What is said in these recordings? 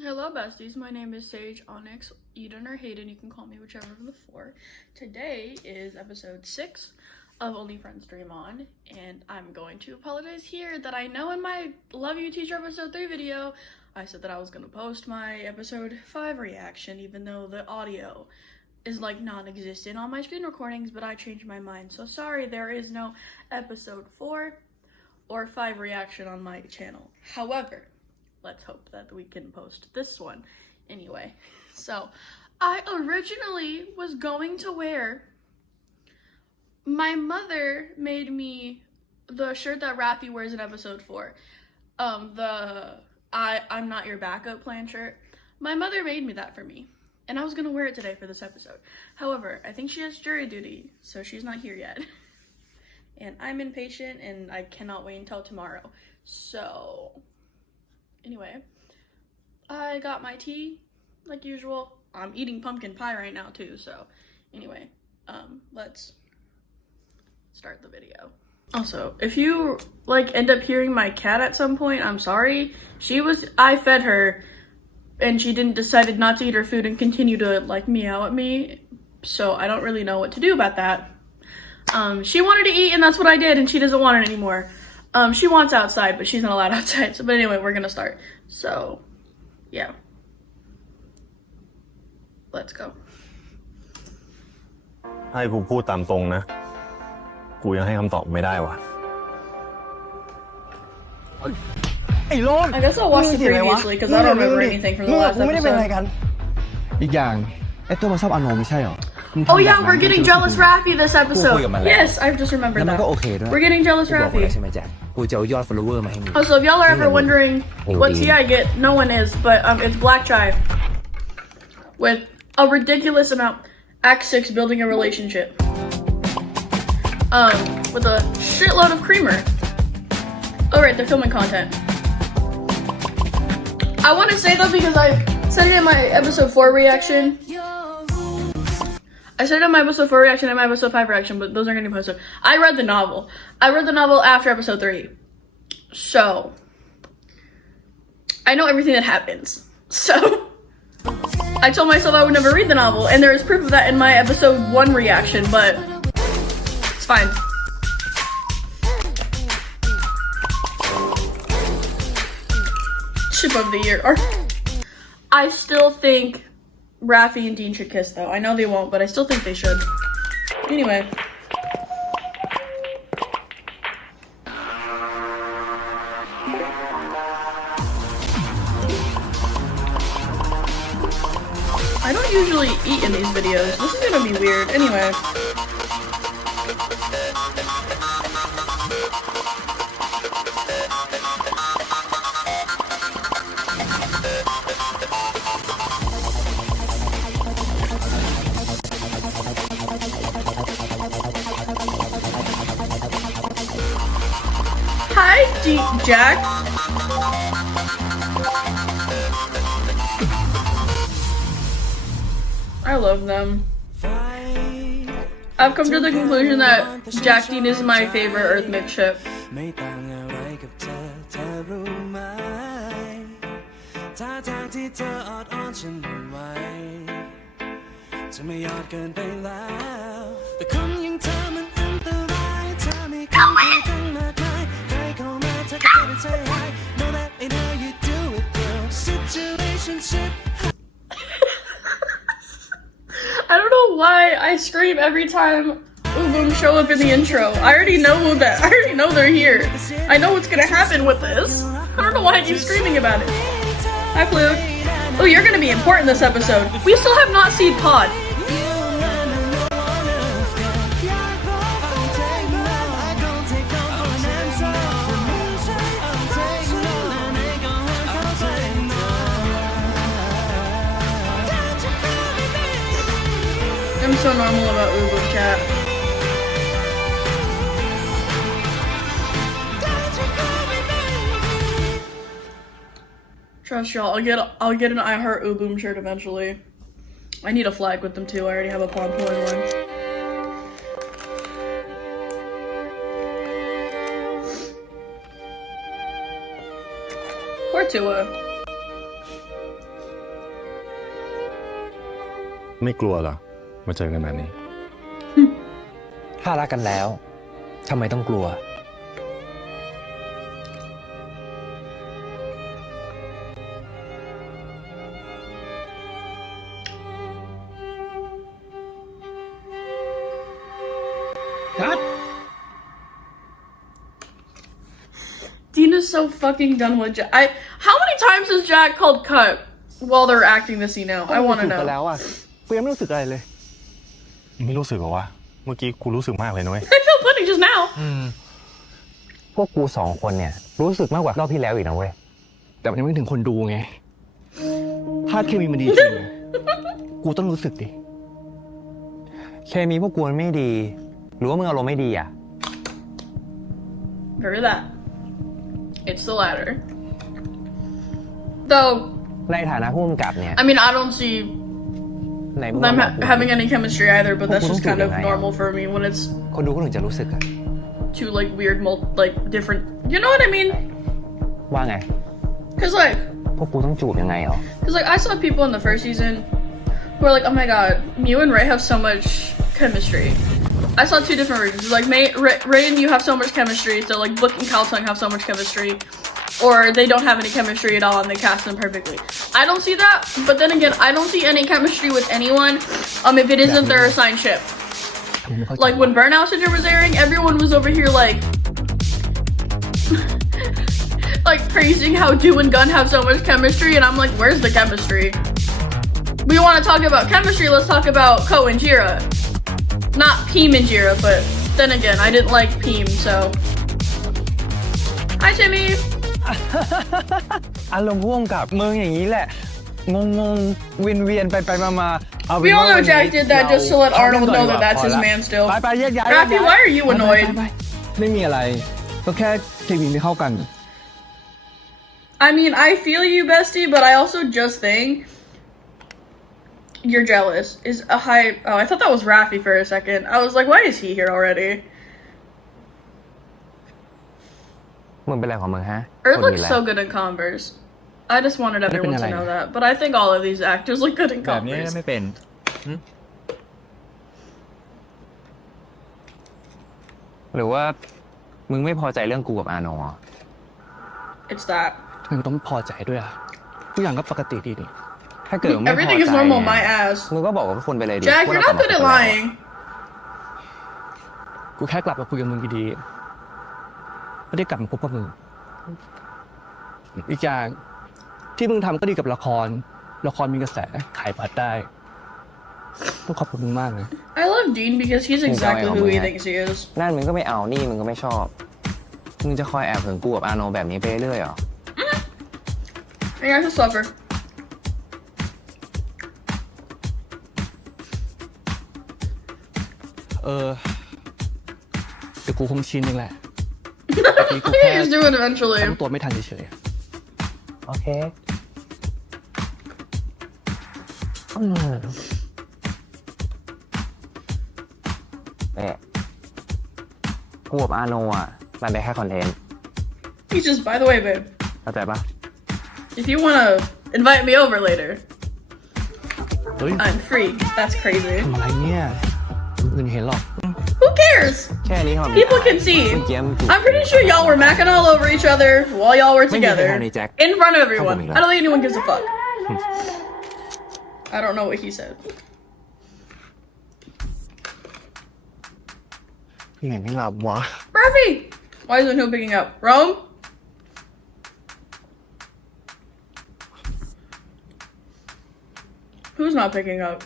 Hello besties, my name is Sage, Onyx, Eden, or Hayden, you can call me whichever of the four. Today is episode 6 of Only Friends Dream On, and I'm going to apologize here that I know in my Love You Teacher episode 3 video, I said that I was going to post my episode 5 reaction, even though the audio is like non-existent on my screen recordings, but I changed my mind. So sorry, there is no episode 4 or 5 reaction on my channel. However, let's hope that we can post this one anyway. So I originally was going to wear, my mother made me the shirt that Raffi wears in episode 4. I'm Not Your Backup Plan shirt. My mother made me that for me, and I was gonna wear it today for this episode. However, I think she has jury duty, so she's not here yet. And I'm impatient and I cannot wait until tomorrow. So anyway, I got my tea like usual. I'm eating pumpkin pie right now too, so anyway, let's start the video. Also, if you like end up hearing my cat at some point, I'm sorry. I fed her and she decided not to eat her food and continue to like meow at me, so I don't really know what to do about that. She wanted to eat and that's what I did, and she doesn't want it anymore. She wants outside, but she's not allowed outside. So, but anyway, we're gonna start. So, yeah. Let's go. ให้กูพูดตามตรงนะกูยังให้คำตอบไม่ได้วะไอ้โลน I guess I'll watch the previously because I don't remember anything from the last ไม่ได้เป็นอะไร episode. กันอีกอย่างไอ้ตัวมาชอบอาโนไม่ใช่หรอ Oh yeah, we're getting jealous Raffi this episode. Yes, I've just remembered แล้วมัน that. ก็โอเคด้วย We're getting jealous กูบอก Raffi. แล้วใช่ไหมแจ็คกูจะเอายอด follower มาให้มึง Also, if y'all are ever wondering what tea I get, no one is, but it's black chai with a ridiculous amount. Act 6, building a relationship. With a shitload of creamer. Oh right, they're filming content. I want to say though, because I said it in my episode 4 reaction. I said it in my episode 4 reaction and my episode 5 reaction, but those aren't going to be posted. I read the novel. I read the novel after episode 3. So, I know everything that happens. So, I told myself I would never read the novel, and there is proof of that in my episode 1 reaction, but it's fine. Ship of the year. I still think Raffi and Dean should kiss though. I know they won't, but I still think they should. Anyway. I don't usually eat in these videos. This is gonna be weird. Anyway. Hi, Jack. I love them. I've come to the conclusion that Jack Dean is my favorite EarthMix ship. I don't know why I scream every time AouBoom show up in the intro. I already know that. I already know they're here. I know what's gonna happen with this. I don't know why I keep screaming about it. Hi, Flute. Oh, you're gonna be important this episode. We still have not seen Pod. I'm so normal about AouBoom chat. Trust y'all, I'll get an I Heart AouBoom shirt eventually. I need a flag with them too. I already have a pom pom one. Poor Tua. ไม่กลัวเหรอมาเจอกันแบบนี้ ถ้ารักกันแล้วทำไมต้องกลัว Dina's so fucking done with Jack. How many times has Jack called cut while they're acting this scene out? I want to จูบกัน know. แล้วอ่ะกูยังไม่รู้สึกอะไรเลย ไม่รู้สึกเหรอวะเมื่อกี้กูรู้สึกมากเลยนะเว้ย I feel pudding just now. พวกกู2 คนเนี่ยรู้สึกมากกว่ารอบที่แล้วอีกนะเว้ย แต่มันยังไม่ถึงคนดูไง ถ้าเคมีมันดีจริง กูต้องรู้สึกดิ เคมีพวกกูมันไม่ดี หรือว่ามึงอารมณ์ไม่ดีอ่ะ Heard that. It's the latter. Though, ในฐานะผู้กำกับเนี่ย I mean, I don't see ไหนมึง them บอกกู having any chemistry either, but that's just kind of Pokemon normal for me when it's คนดูก็ถึงจะรู้สึกอะ two like weird, like different. You know what I mean? ว่าไง Cause like, พวกกูต้องจูบยังไงเหรอ cause like I saw people in the first season who are like, oh my god, Mew and Ray have so much chemistry. I saw 2 different reasons. Like Ray and you have so much chemistry, so like Book and Kaltung have so much chemistry, or they don't have any chemistry at all and they cast them perfectly. I don't see that, but then again, I don't see any chemistry with anyone if it isn't their assigned ship. Like when Burnout Syndrome was airing, everyone was over here like like praising how Do and Gun have so much chemistry, and I'm like, where's the chemistry? We want to talk about chemistry, let's talk about Ko and Jira. Not Peem and Jira, but then again, I didn't like Peem, so. Hi, Timmy! อารมณ์พ่วงกับมึงอย่างนี้แหละ งงเวียนไปมาเอาเป็น We all ว่า know วันนี้ Jack did that just to let เรา Arnold พร้ know อม that กัน that's ก่อน his ดีกว่า man still. ไปแยกย้าย Rafi, why are you annoyed? ไปไม่มีอะไร ก็แค่เคมีไม่เข้ากัน I mean, I feel you, bestie, but I also just think you're jealous. Is a high. Oh, I thought that was Rafi for a second. I was like, why is he here already? มึงเป็นอะไรของมึงฮะ Earth คนนี้ looks แหละ so good in Converse. I just wanted everyone to know that, but I think all of these actors look good in แบบนี้ Converse. ไม่เป็น หรือว่ามึงไม่พอใจเรื่องกูกับอาโนอ่ะ It's that. มึงต้องพอใจด้วยอ่ะทุกอย่างก็ปกติดีนี่ถ้าเกิดมึงไม่พอใจ Everything is normal, my ass. มึงก็บอกกับคนไปเลยดิ Jack, ว่า you're เรา not กลับ good มา at คบกันแล้ว lying. กูแค่กลับมาคุยกับมึงดีๆไม่ได้กลับมาพบกับมึง อีกอย่างที่มึงทำก็ดีกับละครมีกระแสขายบัตรได้ต้องขอบคุณมึงมากนะ I love Dean because he's exactly who he thinks he is. นั่นมึงก็ไม่เอานี่มึงก็ไม่ชอบ มึงจะคอยแอบถึงกูกับอาโนแบบนี้ไปเรื่อยๆเหรอ Hey, guys, it's Slupper. เดี๋ยวกูคงชินเองแหละ He's doing eventually. ตั้งตัวไม่ทันเฉยๆโอเคเนี่ยกูกับอาโนอ่ะมันเป็นแค่คอนเทนต์ He's just, by the way, babe, เข้าใจปะ if you want to invite me over later, เฮ้ย I'm free. That's crazy. ทำอะไรเนี่ยมึงเห็นหรอก Who cares? แค่นี้ทำไม People can see. เมื่อกี้มึง I'm pretty sure y'all were macking all over each other while y'all were ไม่มีใคร together ทำในแจ็ค in front of everyone. Come on, I don't think anyone gives a fuck. I don't know what he said. ที่ไหนไม่หลับวะ Rafi! Why isn't who picking up? Rome? Who's not picking up?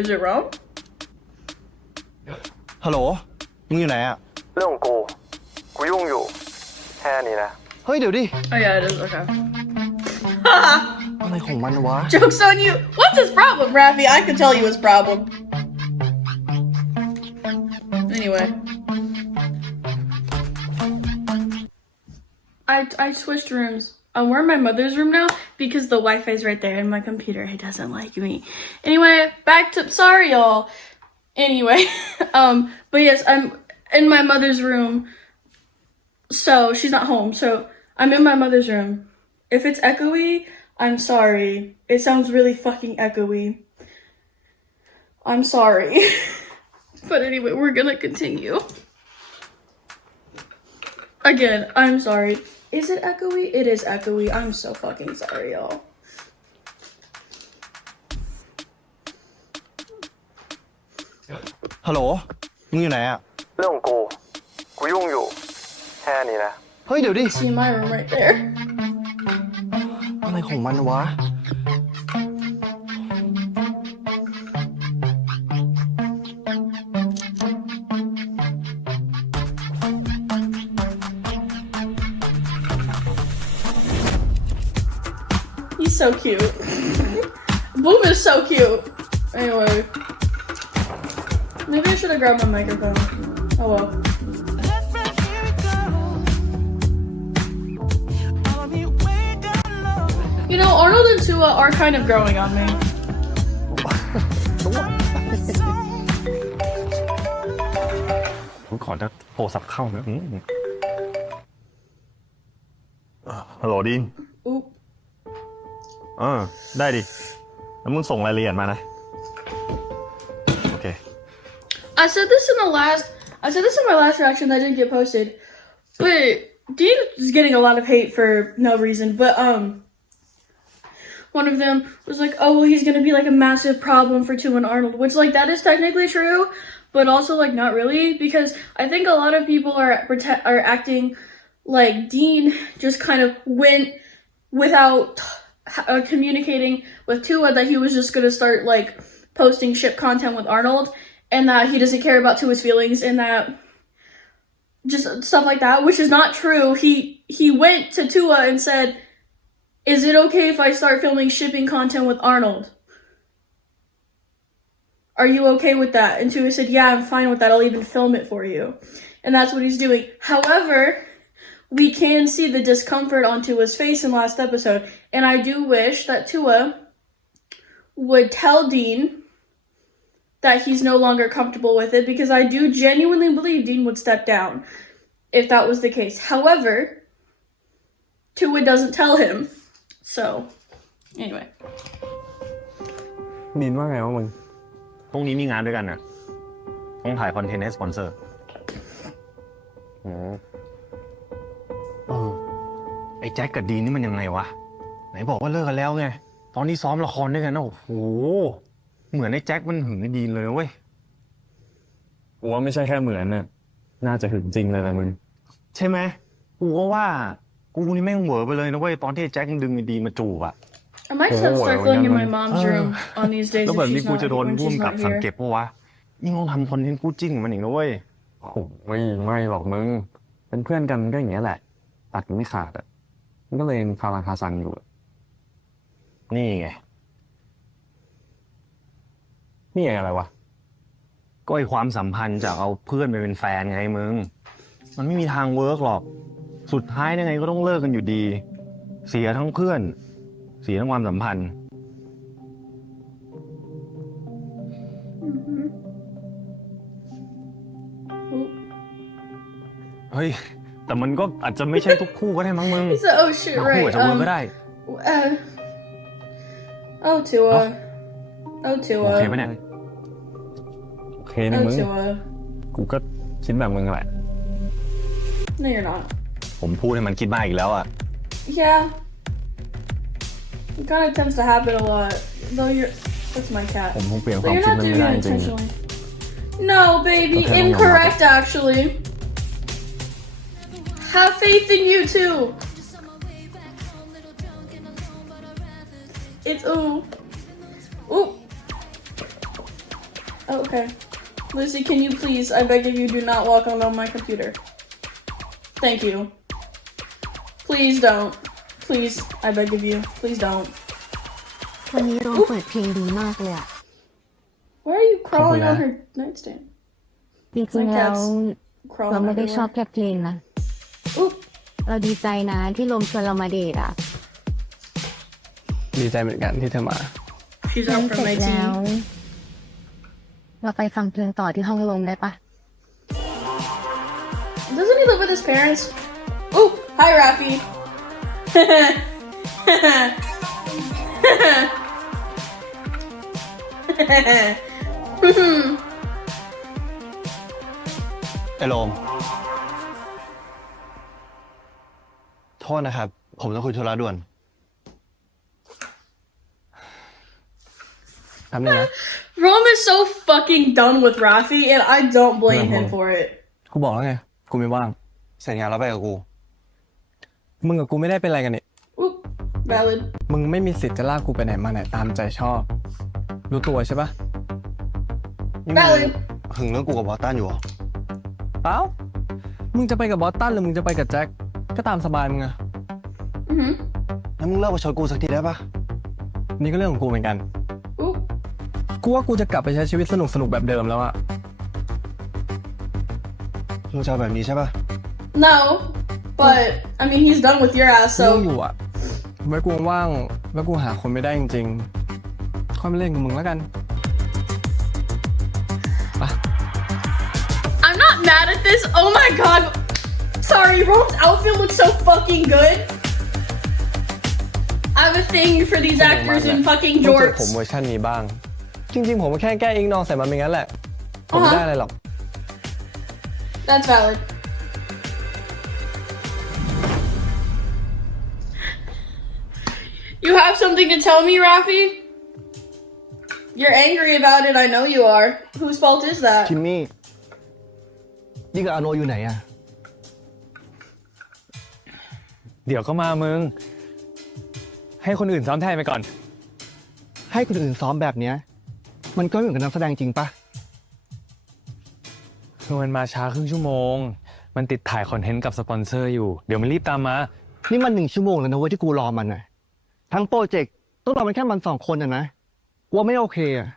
Is it Rome? ฮัลโหล มึงอยู่ไหนอ่ะ เรื่องของกูยุ่งอยู่ แค่นี้นะ เฮ้ย เดี๋ยวดิ Oh yeah, it is. Okay. Haha. อะไรของมันวะ Joke's on you. What's his problem, Rafi? I can tell you his problem. Anyway. I switched rooms. We're in my mother's room now because the Wi-Fi's right there and my computer doesn't like me. Anyway, back to sorry y'all. Anyway, but yes, I'm in my mother's room. So she's not home. So I'm in my mother's room. If it's echoey, I'm sorry. It sounds really fucking echoey. I'm sorry. But anyway, we're gonna continue. Again, I'm sorry. Is it echoey? It is echoey. I'm so fucking sorry, y'all. ฮัลโหล มึงอยู่ไหนอะ เรื่องของกู กูยุ่งอยู่ แค่นี้นะ เฮ้ย เดี๋ยวดิ See my room right there. อะไรของมันวะ He's so cute. Boom is so cute. Anyway. Maybe I should have grabbed my microphone. Oh well. You know, Arnold and Tua are kind of growing on me. ผมขอจะโทรศัพท์เข้านะฮัลโหลดิน Oop. ได้ดิ แล้วมึงส่งรายละเอียดมานะ โอเค I said this in my last reaction that didn't get posted. But Dean is getting a lot of hate for no reason. But one of them was like, oh well, he's gonna be like a massive problem for Tua and Arnold, which like that is technically true, but also like not really, because I think a lot of people are acting like Dean just kind of went without communicating with Tua that he was just gonna start like posting ship content with Arnold, and that he doesn't care about Tua's feelings, and that just stuff like that, which is not true. He went to Tua and said, is it okay if I start filming shipping content with Arnold? Are you okay with that? And Tua said, yeah, I'm fine with that. I'll even film it for you. And that's what he's doing. However, we can see the discomfort on Tua's face in last episode. And I do wish that Tua would tell Dean that he's no longer comfortable with it, because I do genuinely believe Dean would step down if that was the case. However, Tua doesn't tell him. So, anyway. ดินว่าไงวะมึง พรุ่งนี้มีงานด้วยกันนะต้องถ่ายคอนเทนต์ให้สปอนเซอร์ ไอ้แจ็คกับดีนนี่มันยังไงวะ ไหนบอกว่าเลิกกันแล้วไง ตอนที่ซ้อมละครด้วยกันนะโอ้โห เหมือนไอ้แจ็คมันหึงไอ้ดีนเลยเว้ย กูว่าไม่ใช่แค่เหมือนน่ะ น่าจะถึงจริงเลยนะมึง ใช่ไหม กูก็ว่า กูนี่แม่งเหวอไปเลยนะเว้ย ตอนที่ไอ้แจ็คดึงไอ้ดีนมาจูบอะ I might start circling in my mom's room on these days แล้วแบบ if นี้ she's กู not จะโดน when ร่วม she's กับ not สัง here. เกตปะวะยิ่งต้องทำคอนเทนต์คู่จิ้นกับมันอีกนะเว้ย โอ้ไม่หรอกมึง เป็นเพื่อนกันก็อย่างเงี้ยแหละ ตัดกันไม่ขาดอ่ะ มันก็เลยคาราคาซังอยู่ นี่ไง นี่อะไรวะ ก็ไอความสัมพันธ์จากเอาเพื่อนไปเป็นแฟนไงมึง มันไม่มีทางเวิร์กหรอก สุดท้ายยังไงก็ต้องเลิกกันอยู่ดี เสียทั้งเพื่อน เสียทั้งความสัมพันธ์ เฮ้ย แต่มันก็อาจจะไม่ใช่ทุกคู่ก็ได้มั้งมึง He said, oh shit, บางคู่อา right. จจะเวิร์กก็ได้ Oh Tua. Oh โอเค Tua. ปะเนี่ย โอเคนะ Oh มึง Tua. กูก็คิดแบบมึงแหละ No, you're not. ผมพูดให้มันคิดมากอีกแล้วอ่ะ Yeah. It kind of tends to happen a lot. Though you're... That's my cat. ผมคงเปลี่ยนค Though วาม you're คิด not มัน doing ไม่ได้ it จริง intentionally. No, baby. Okay, Incorrect, actually. Have faith in you, too. It's ooh. Ooh. Oh, okay. Lucy, can you please, I beg of you, do not walk on my computer. Thank you. Please don't. Please, I beg of you. Please don't. วันนี้โรมเปิดเพลงดีมากเลยอะ Why are you crawling on her nightstand? จริงๆแล้ว Crawling เราไม่ได้ชอบ everywhere. แค่เพลงนะ Oop. เราดีใจนะที่ลมชวนเรามาเดทอะ ดีใจเหมือนกันที่เธอมา She's เพล out ง for เสร็จ my แล้ว tea. เราไปฟังเพลงต่อที่ห้องลมได้ปะ Doesn't he live with his parents? Ooh, hi, Rafi. ไอ้โลมโทษนะครับ ผมต้องคุยธุระด่วนทำนี่นะ Rome is so fucking done with Rafi, and I don't blame him for it. กูบอกแล้วไง กูไม่ว่าง เสร็จงานแล้วไปกับกู มึงกับกูไม่ได้เป็นอะไรกันนี่ Oop, valid. มึงไม่มีสิทธิ์จะลากกูไปไหนมาไหนตามใจชอบ รู้ตัวใช่ปะ Valid. หึงเรื่องกูกับบอสตันอยู่เหรอเปล่ามึงจะไปกับบอสตันหรือมึงจะไปกับแจ็ค ก็ตามสบายมึงอะ แล้วมึงเลิกมาชนกูสักทีได้ปะนี่ก็เรื่องของกูเหมือนกัน Oop. กูว่ากูจะกลับไปใช้ชีวิตสนุกแบบเดิมแล้วอะมึงจะแบบนี้ใช่ปะ No, but I mean he's done with your ass, กู so อยู่อะไว้กูว่างๆแล้วกูหาคนไม่ได้จริงๆค่อยมาเล่นกับมึงแล้วกัน I'm not mad at this. Oh my god. Sorry, Rome's outfit looks so fucking good. I have a thing for these actors in fucking ต้องเจอผม jorts. เวอร์ชันนี้บ้าง จริงๆ ผมก็แค่แก้อิงนองใส่มันเป็นงั้นแหละ ผมไม่ได้อะไรหรอก That's valid. You have something to tell me, Rafi? You're angry about it, I know you are. Whose fault is that? คิมมี่ นี่กับอาโนอยู่ไหนอะ เดี๋ยวก็มามึง ให้คนอื่นซ้อมแทนไปก่อน ให้คนอื่นซ้อมแบบเนี้ย มันก็เหมือนกับนักแสดงจริงปะ คือมันมาช้าครึ่งชั่วโมง มันติดถ่ายคอนเทนต์กับสปอนเซอร์อยู่ เดี๋ยวมันรีบตามมา นี่มัน1 ชั่วโมงแล้วนะเว้ยที่กูรอมันอะทั้งโปรเจกต์ต้องรอมันแค่มัน2 คนอะนะกูว่าไม่โอเคอะ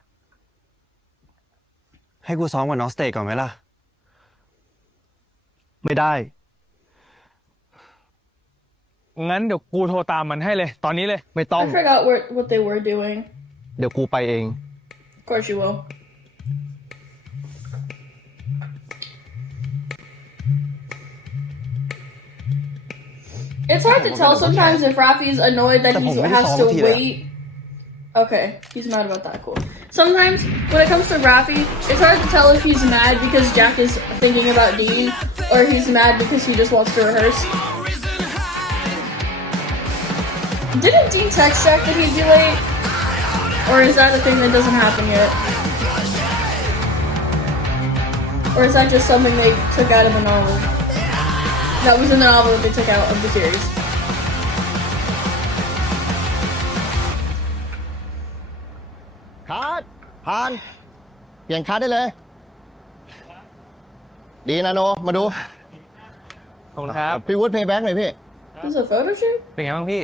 ให้กูซ้อมกับน้องสเตย์ก่อนไหมล่ะ ไม่ได้ งั้นเดี๋ยวกูโทรตามมันให้เลย ตอนนี้เลย ไม่ต้อง I forgot what they were doing. เดี๋ยวกูไปเอง Of course you will. It's hard to tell sometimes if Rafi's annoyed that he has to wait. Okay, he's mad about that. Cool. Sometimes when it comes to Rafi, it's hard to tell if he's mad because Jack is thinking about Dean or he's mad because he just wants to rehearse. Didn't Dean text Jack that he'd be late? Or is that a thing that doesn't happen yet? Or is that just something they took out of the novel? That was in the novel that they took out of the series. คัดผ่านเปลี่ยนคัดได้เลย ดีนะโน มาดู ขอบคุณครับ พี่วุฒิเพย์แบ็กหน่อยพี่ This is a photo shoot? เป็นไงบ้างพี่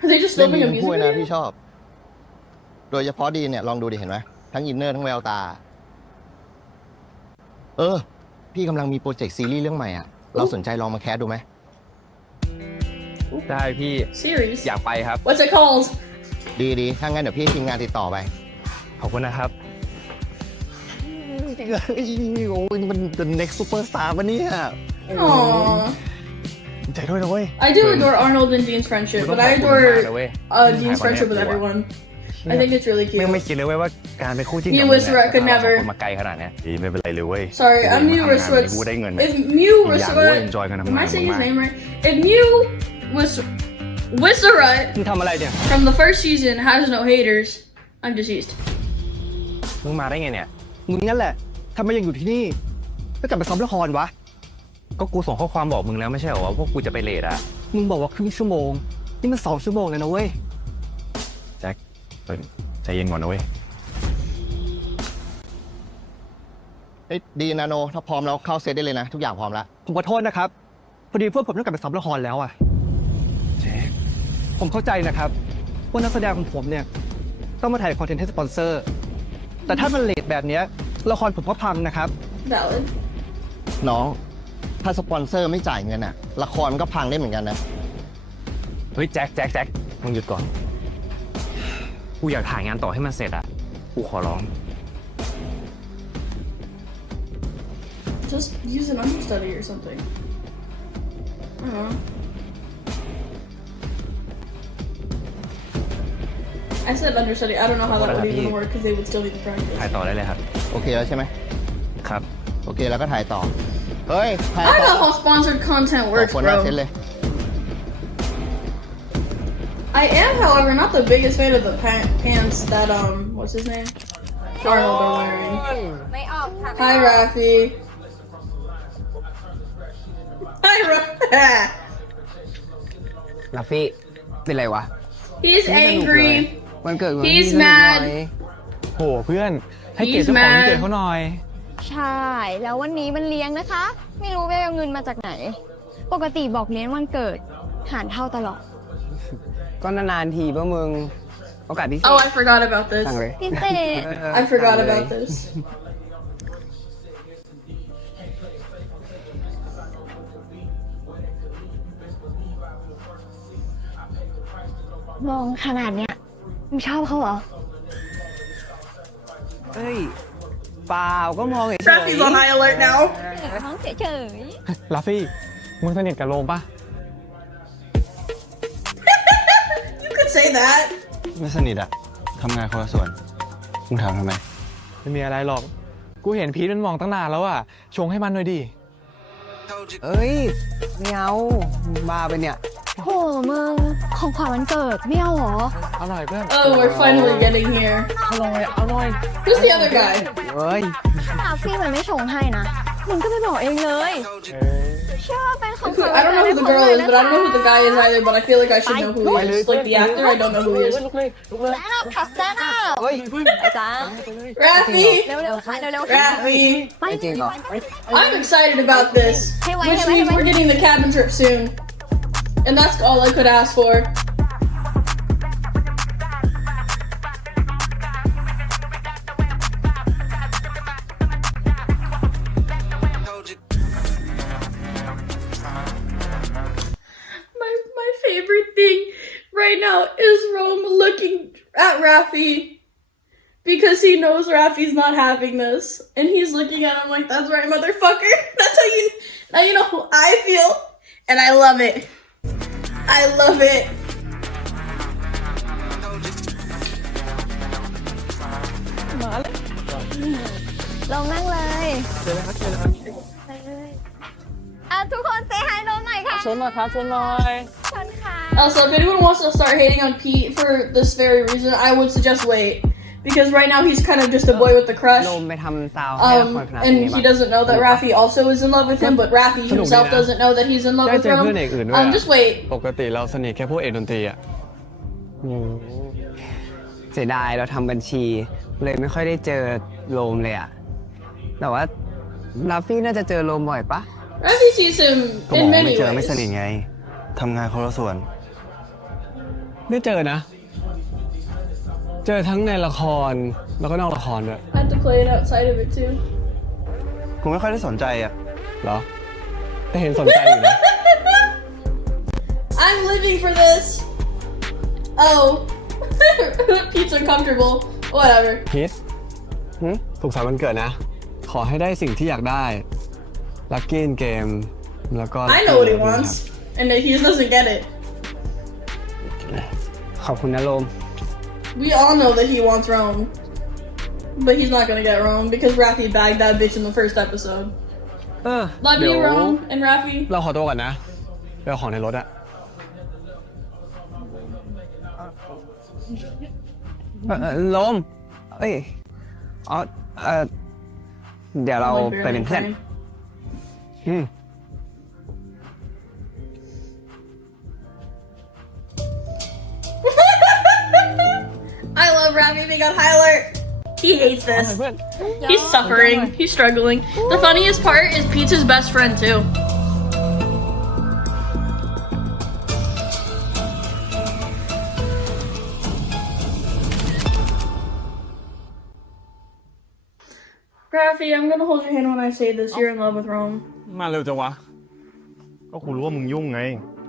Are they just เล่น filming ดี a ทั้ง music คู่เลยนะ video? พี่ชอบ โดยเฉพาะดีเนี่ยลองดูดิเห็นไหมทั้งอินเนอร์ทั้งแววตา พี่กำลังมีโปรเจกต์ซีรีส์เรื่องใหม่อ่ะ เราสนใจลองมาแคสดูไหม ได้พี่ Series? อยากไปครับ What's it called? ดีถ้างั้นเดี๋ยวพี่ทีมงานติดต่อไป ขอบคุณนะครับ โอ้ยมันเป็น next superstar ปะเนี่ย Aww. ใจด้วยนะเว้ย I do adore Arnold and Dean's friendship, but I adore Dean's friendship with everyone. I think it's really ไม่ cute. คิดเลยเว้ยว่าการเป็นคู่จิ้น Me กับ and มึง Wisra could เราสอง never. คนมาไกลขนาดเนี้ย ไม่เป็นไรเลยเว้ย Sorry, I'm กู Mew มาทำงาน Wisra. กูได้เงิน If Mew อยากรู้ว่า Wisra. enjoy การทำ Am งา I น saying มึง his มาก name right? If Mew Wisra มึงทำอะไรเนี่ย from the first season has no haters, I'm deceased. มึงมาได้ไงเนี่ย มึงนั่นแหละทำไมยังอยู่ที่นี่ก็กลับไปซ้อมละครวะ ก็กูส่งข้อความบอกมึงแล้วไม่ใช่เหรอว่าพวกกูจะไปเลทอะ มึงบอกว่าครึ่งชั่วโมง นี่มัน2 ชั่วโมงเลยนะเว้ย แจ็คใจเย็นก่อนนะเว้ย ดีนะโน ถ้าพร้อมแล้วเข้าเซตได้เลยนะ ทุกอย่างพร้อมแล้ว ผมขอโทษนะครับ พอดีเพื่อนผมต้องกลับไปซ้อมละครแล้วอะ แจ็ค ผมเข้าใจนะครับว่านักแสดงของผมเนี่ยต้องมาถ่ายคอนเทนต์ให้สปอนเซอร์ แต่ถ้ามันเลทแบบเนี้ยละครผมก็พังนะครับ Valid. น้อง ถ้าสปอนเซอร์ไม่จ่ายเงินอ่ะ ละครมันก็พังได้เหมือนกันนะ เฮ้ยแจ็คมึงหยุดก่อน กูอยากถ่ายงานต่อให้มันเสร็จอะกูขอร้อง Just use an understudy or something. I don't know. I said understudy. I don't know how that would even work because they would still need to ถ่าย practice. ต่อได้เลยครับ โอเคแล้วใช่ไหม ครับ โอเคแล้วก็ถ่ายต่อ เฮ้ย ถ่าย I ต่อ know how sponsored content ต่อ works, คนหน้า bro. เซตเลย I am, however, not the biggest fan of the pants that what's his name? Arnold are wearing. ไม่ออกค่ะ Hi, Rafi. Hi, Rafi. ลัฟฟี่เป็นไรวะ He's angry. วันเกิดวัน He's นี้ mad. โหเพื่อน ให้เกียรติเจ้าของวันเกิดเขาหน่อย ใช่ แล้ววันนี้มันเลี้ยงนะคะ ไม่รู้ไปเอาเงินมาจากไหน ปกติบอกเลี้ยงวันเกิด หารเท่าตลอด ก็นานๆทีป่ะมึง โอกาสพิเศษ Oh, I forgot about this. สั่งเลย พิเศษ I forgot about this. มองขนาดเนี้ยมึงชอบเขาเหรอ เฮ้ย เปล่าก็มองเฉย Rafi's on high alert now. ท้องเฉย ลาฟี่ มึงสนิทกับโรมปะ You could say that. ไม่สนิทอะทำงานคนละส่วน มึงถามทำไม ไม่มีอะไรหรอก กูเห็นพีทมันมองตั้งนานแล้วอะชงให้มันหน่อยดิ เอ้ยไม่เอาบ้าไปเนี่ย ๆโหมึง ของขวัญวันเกิดไม่เอาเหรอ อร่อยเพื่อน Oh, we're finally getting here. อร่อยอร่อย Who's the other guy? เฮ้ย ถ้าฟี่มันไม่ชงให้นะ มึงก็ไปบอกเองเลยเชื่อว่าเป็นของขวัญ I don't know who the girl is, but I don't know who the guy is either. But I feel like I should know who he is. Like the actor, I don't know who he is. แซนอัพค่ะแซนอัพ เฮ้ย ไอ้จ้า Rafi, เร็วๆค่ะเร็วๆ Rafi. ไป จริงเหรอ I'm excited about this, Hey, wait, which hey, wait, means wait. we're getting the cabin trip soon, and that's all I could ask for. My favorite thing right now is Rome looking at Rafi because he knows Rafi's not having this, and he's looking at him like, "That's right, motherfucker." That's how you know who I feel, and I love it. I love it. ลงนั่งเลยทุกคนเซฮายลงหน่อยค่ะ ชนหน่อยครับชนหน่อย ชนค่ะ Also, if anyone wants to start hating on Pete for this very reason, I would suggest wait. Because right now he's kind of just a boy with a crush. ลมไปทำซาวให้ละครขนาด And นี้ he doesn't know that Rafi also is in love with him, but Rafi himself doesn't know that he's in love ได้ with เจอเพื่อนเอกอื่นด้วย Rome. Just wait. ปกติเราสนิทแค่พวกเอกดนตรีอะ เสียดายเราทำบัญชี เลยไม่ค่อยได้เจอโรมเลยอะแต่ว่าลาฟี่น่าจะเจอโรมบ่อยปะ Rafi sees him ก็บอ in กว่า many ไม่เจอไม่ ways. สนิทไง ทำงานคนละส่วน ได้เจอนะ เจอทั้งในละครแล้วก็นอกละครด้วย I have to play it outside of it too. กูไม่ค่อยได้สนใจอะ เหรอ แต่เห็นสนใจอยู่นะ I'm living for this. Oh. Pete's uncomfortable. Whatever. พีทสุขสันต์วันเกิดนะ ขอให้ได้สิ่งที่อยากได้ลัคกี้เกมแล้วก็ I know what he wants. And that he doesn't get it. ขอบคุณนะโรม We all know that he wants Rome. But he's not gonna get Rome because Rafi bagged that bitch in the first episode. เออ Love เดี๋ยว you, Rome and Rafi. เราขอตัวก่อนนะไปเอาของในรถอะ โรมเอ้ยอ๋อเดี๋ยวเราไปเป็นเพื่อน I love Rafi being on high alert. He hates this. He's suffering. He's struggling. The funniest part is Pete's his best friend too. Rafi, I'm gonna hold your hand when I say this. You're in love with Rome. มาเร็วจังวะ ก็กูรู้ว่ามึงยุ่งไง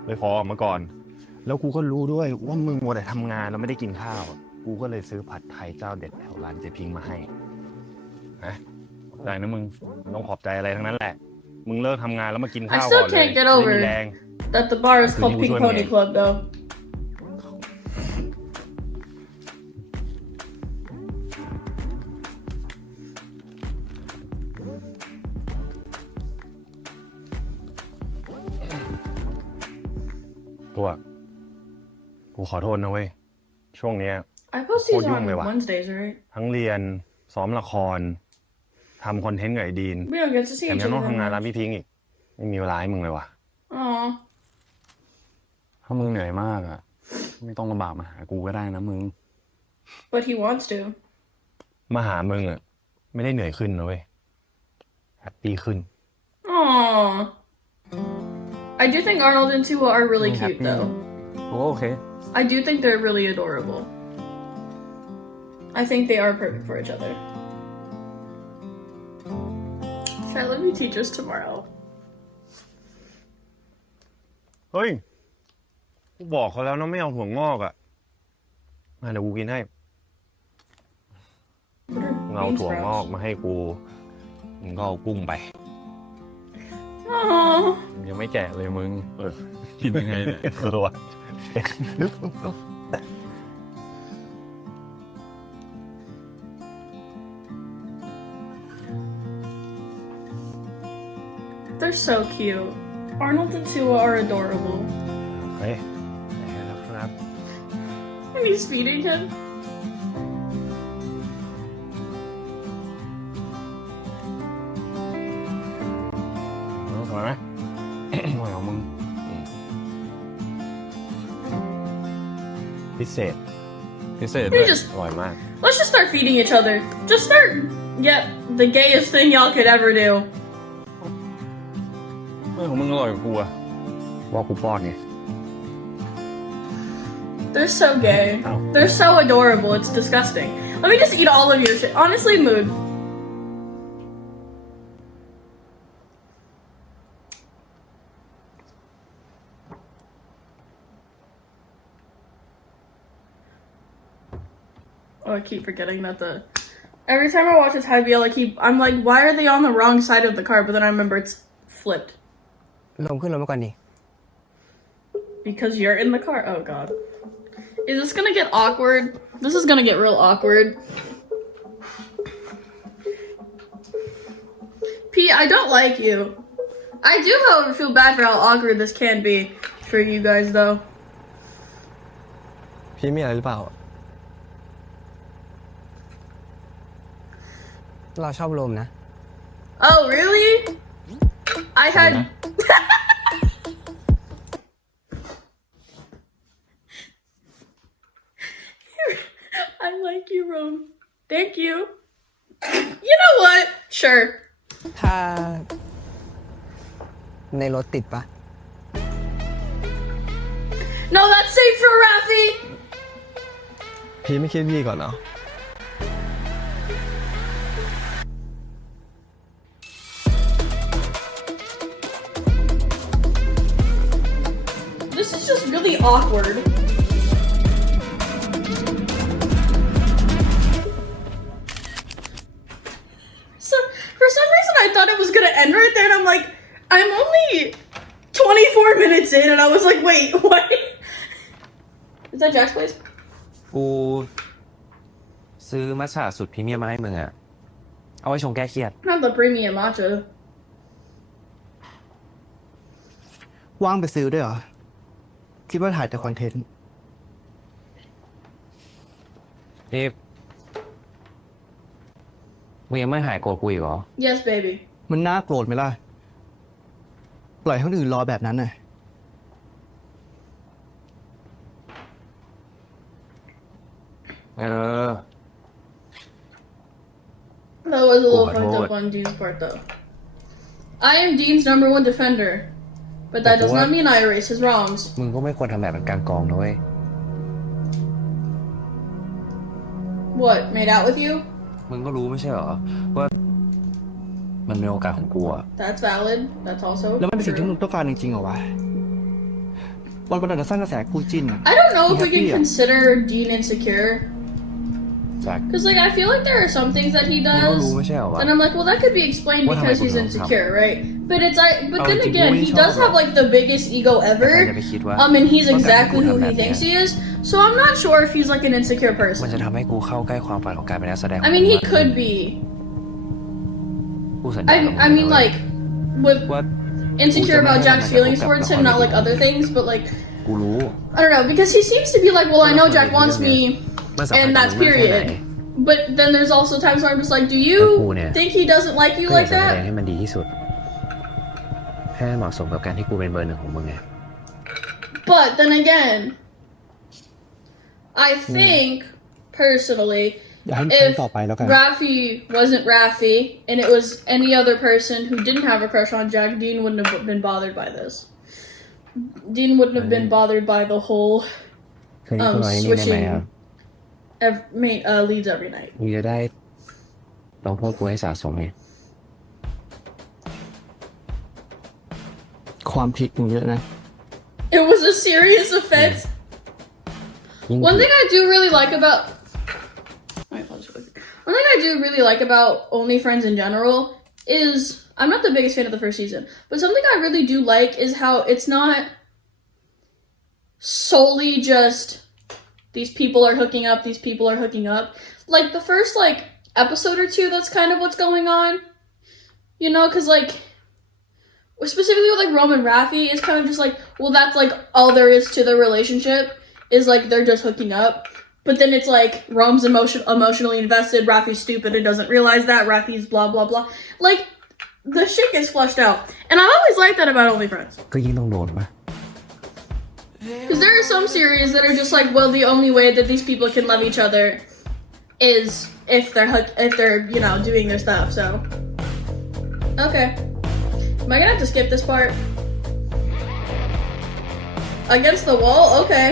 เลยขอออกมาก่อน แล้วกูก็รู้ด้วยว่ามึงมัวแต่ทำงานแล้วไม่ได้กินข้าว กูก็เลยซื้อผัดไทยเจ้าเด็ดแถวร้านเจพิงมาให้นะขอบใจนะมึงไม่ต้องขอบใจอะไรทั้งนั้นแหละ มึงเลิกทำงานแล้วมากิน I ข้าวก่ still อนเลย can't get ไม่มี over แรง that the bar is called Pink Pony Club though. ตัว กูขอโทษนะเว้ย ช่วงเนี้ย I post these Hold on on, wait, Wednesdays, right? ทั้งเรียน ซ้อมละคร ทำคอนเทนต์กับไอ้ดีน We don't get to see แถม each ยังต้อง other ทำงาน that ร้าน much. พี่พิงค์อีก ไม่มีเวลาให้มึงเลยว่ะ Aw. ถ้ามึงเหนื่อยมากอะไม่ต้องลำบากมาหากูก็ได้นะมึง But he wants to. มาหามึงอ่ะ ไม่ได้เหนื่อยขึ้นนะเว้ย แฮปปี้ขึ้น Aw. I do think Arnold and Tua are really I'm cute, happy. though. โอเค I do think they're really adorable. I think they are perfect for each other. Should I let me teach us tomorrow? เฮ้ย กูบอกเขาแล้วนะไม่เอาถั่วงอกอ่ะ มาเดี๋ยวกูกินให้ What are มึงเอา bean ถั่วงอก sprouts? มาให้กู มึงก็เอากุ้งไป Aw. ยังไม่แก่เลยมึง กินยังไงเนี่ย ตัว They're so cute. Arnold and Tua are adorable. เฮ้ยได้แล้วครับ And he's feeding him. เอาถอยไหม ไม่เอามึง พิเศษ พิเศษ We ด้วย just อร่อยมาก let's just start feeding each other. Just start. Yep, the gayest thing y'all could ever do. ไม่ของมึงอร่อยกว่ากูอะ ว่ากูป้อนไง They're so gay. Ow. They're so adorable. It's disgusting. Let me just eat all of your shit. Honestly, mood. Oh, I keep forgetting that the. Every time I watch a Thai BL, I'm like, why are they on the wrong side of the car? But then I remember it's flipped. ลงขึ้นรถมาก่อนดิ Because you're in the car. Oh god. Is this gonna get awkward? This is gonna get real awkward. P, I don't like you. I do, however, feel bad for how awkward this can be for you guys, though. พี่มีอะไรหรือเปล่า เราชอบลมนะ Oh, really? I had. I like you, Rome. Thank you. You know what? Sure. ถ้า ในรถติดปะ No, that's safe for Rafi. พี่ไม่คิดดีก่อนเนาะ This is just really awkward. So, for some reason, I thought it was gonna end right there, and I'm like, I'm only 24 minutes in, and I was like, wait, what? Is that Jack's place? กูซื้อมัทฉะสุดพรีเมียมมาให้มึงอะเอาไว้ชงแก้เครียด Not the premium matcha. ว่างไปซื้อด้วยเหรอ คิดว่าถ่ายแต่คอนเทนต์ นี่มึงยังไม่หายโกรธกูอีกเหรอ Yes, baby. มันน่าโกรธไหมล่ะ ปล่อยให้คนอื่นรอแบบนั้นน่ะ เออ That was a little Oh, fucked Lord. up on Dean's part, though. I am Dean's #1 defender, but that does not mean I erase his wrongs. มึงก็ไม่ควรทำแบบเป็นกลางกองนะเว้ย What, made out with you? มึงก็รู้ไม่ใช่เหรอ ว่ามันเป็นโอกาสของกูอะ That's valid. That's also แล้วมันเป็นสิ่งที่ true. มึงต้องการจริงๆเหรอวะ วันๆจะสร้างกระแสคู่จิ้นอะ I don't know if we can Yeah. consider Dean insecure. จาก Because, like, I feel like there are some things that he มึงก็ does. รู้ไม่ใช่เหรอวะ And I'm like, well, that could be explained What because am I he's gonna insecure, right? But it's like, but Oh, then it's a again, boy he does child. have like the biggest ego ใคร ever. จะไปคิดว่า And he's ว่าการที่ exactly กู who ทำแบ he บเนี้ย thinks he is. So I'm not sure if he's like an insecure มัน person. จะทำให้กูเข้าใกล้ความฝันของการเป็นนักแสดง I mean, he could be. กูสัญญากับมึง I mean, นะเว้ย like, with ว่า insecure about Jack's feelings towards him, not like other things, but like, กูรู้ I don't know, because he seems to be like, well, I know Jack wants me, เมื่อสัมพัน and ธ์กับ that's มึงมากแค่ไหน period. But then there's also times where I'm just like, do แล้วกู you เนี่ย think he doesn't like you ก็อยาก like จะแสดง that? ให้มันดีที่สุดให้เหมาะสมกับการที่กูเป็นเบอร์หนึ่งของมึงไง But then again, I think personally, อย่าให้มันครั้ง if ต่อไปแล้วกัน Rafi wasn't Rafi and it was any other person who didn't have a crush on Jack, Dean wouldn't have been bothered by this. Dean wouldn't have been bothered by the whole คืนนี้กูนอนที่นี่ได้ไหม switching อ่ะ leads every night. มึงจะได้ลงโทษกูให้สะสมไง ความผิดมึงเยอะนะ It was a serious offense. ยิ่ง One thing I do really like about one thing I do really like about Only Friends in general is I'm not the biggest fan of the first season, but something I really do like is how it's not solely just these people are hooking up, these people are hooking up. Like the first like episode or two, that's kind of what's going on. You know, because like specifically with like Rome and Rafi, it's kind of just like, well, that's like all there is to the relationship is like they're just hooking up. But then it's like Rome's emotionally invested, Rafi's stupid and doesn't realize that, Rafi's blah blah blah. Like the shit gets flushed out. And I always like that about Only Friends. ก็ยิ่งต้องโดนปะ Because there are some series that are just like, well, the only way that these people can love each other is if they're you know doing their stuff. So okay, am I gonna have to skip this part? Against the wall? Okay.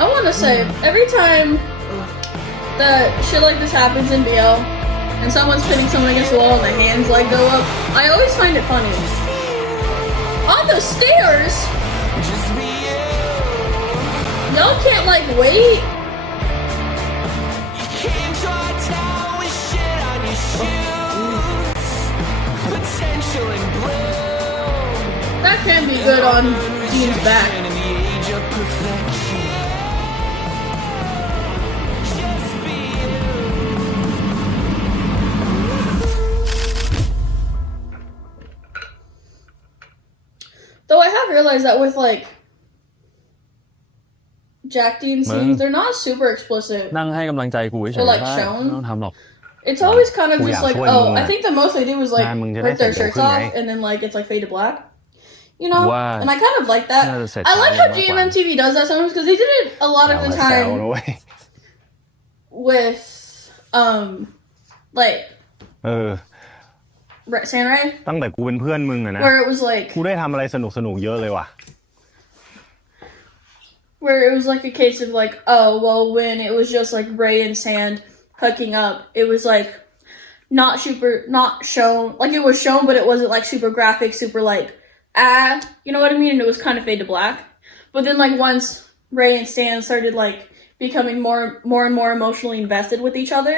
I want to say every time that shit like this happens in BL and someone's pitting someone against the wall and the hands like go up, I always find it funny. On the stairs? Y'all can't like wait? That can be good on Dean's back. Though I have realized that with like Jack Dean scenes, they're not super explicit. นั่งให้กำลังใจกูเฉย Or ๆ like ได้ shown. ไม่ต้องทำหรอก It's always kind of กูอยา just ก like, ช่วยมึ oh, ง I อะ think the most they do is like งานมึงจะได้ rip their เสร็จ shirts เร็วขึ้น off ไง and then like it's like fade to black. You know? Wow. And I kind of like that. น่าจะเสร็จ I like how ช้ามากกว่า GMMTV does that sometimes because they did it a lot of the แซว time นะเว้ย with like เออ SandRay, ตั้งแต่กูเป็นเพื่อนมึงอะนะ where it was like กูได้ทำอะไรสนุกๆเยอะเลยว่ะ where it was like a case of like, oh well, when it was just like Ray and Sand hooking up, it was like not shown, like it was shown, but it wasn't like super graphic, super like you know what I mean? And it was kind of fade to black. But then like once Ray and Sand started like becoming more and more emotionally invested with each other,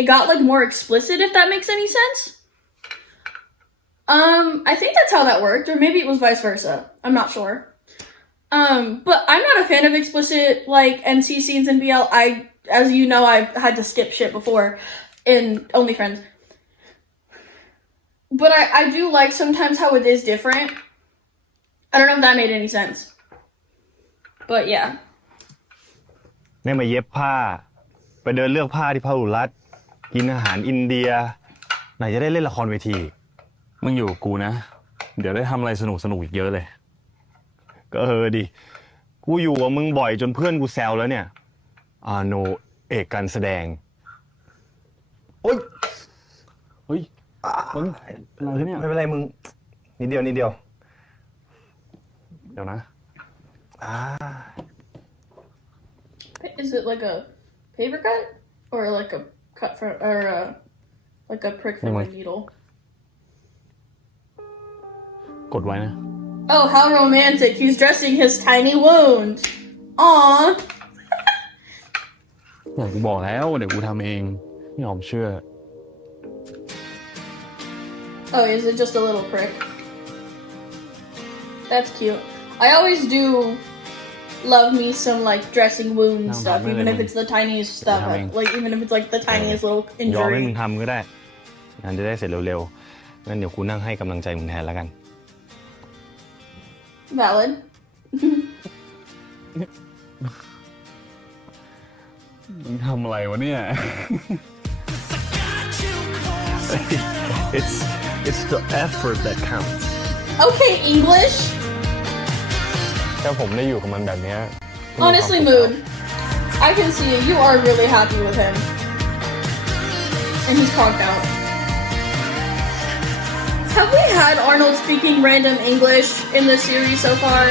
it got like more explicit, if that makes any sense. I think that's how that worked, or maybe it was vice versa. I'm not sure. But I'm not a fan of explicit like NC scenes in BL. As you know, I've had to skip shit before in Only Friends. But I do like sometimes how it is different. I don't know if that made any sense. But yeah. ได้มาเย็บผ้า ไปเดินเลือกผ้าที่พหุรัตน์กินอาหารอินเดีย ไหนจะได้เล่นละครเวที มึงอยู่กับกูนะ เดี๋ยวได้ทำอะไรสนุกๆอีกเยอะเลย ก็ดิ กูอยู่กับมึงบ่อยจนเพื่อนกูแซวแล้วเนี่ย โนเอกการแสดง โอ๊ย เฮ้ยมึงอะไรเนี่ย ไม่เป็นไรมึง นิดเดียว เดี๋ยวนะ Is it like a paper cut? Or like a cut from, or like a prick from a needle? กดไว้นะ Oh, how romantic. He's dressing his tiny wound. Aww. อย่างกูบอกแล้วเดี๋ยวกูทำเองไม่ยอมเชื่อ Oh, is it just a little prick? That's cute. I always do love me some like dressing wound No, stuff, not even really, if it's the tiniest stuff. I mean- Like even if it's like the tiniest little ยอมให้ injury. มึงทำก็ได้งานจะได้เสร็จเร็วๆ งั้นเดี๋ยวกูนั่งให้กำลังใจมึงแทนแล้วกัน Valid. It's the effort that counts Okay, English. ถ้าผมได้อยู่กับมันแบบเนี้ย Honestly, Mood, I can see you are really happy with him. And he's conked out. Have we had Arnold speaking random English in this series so far?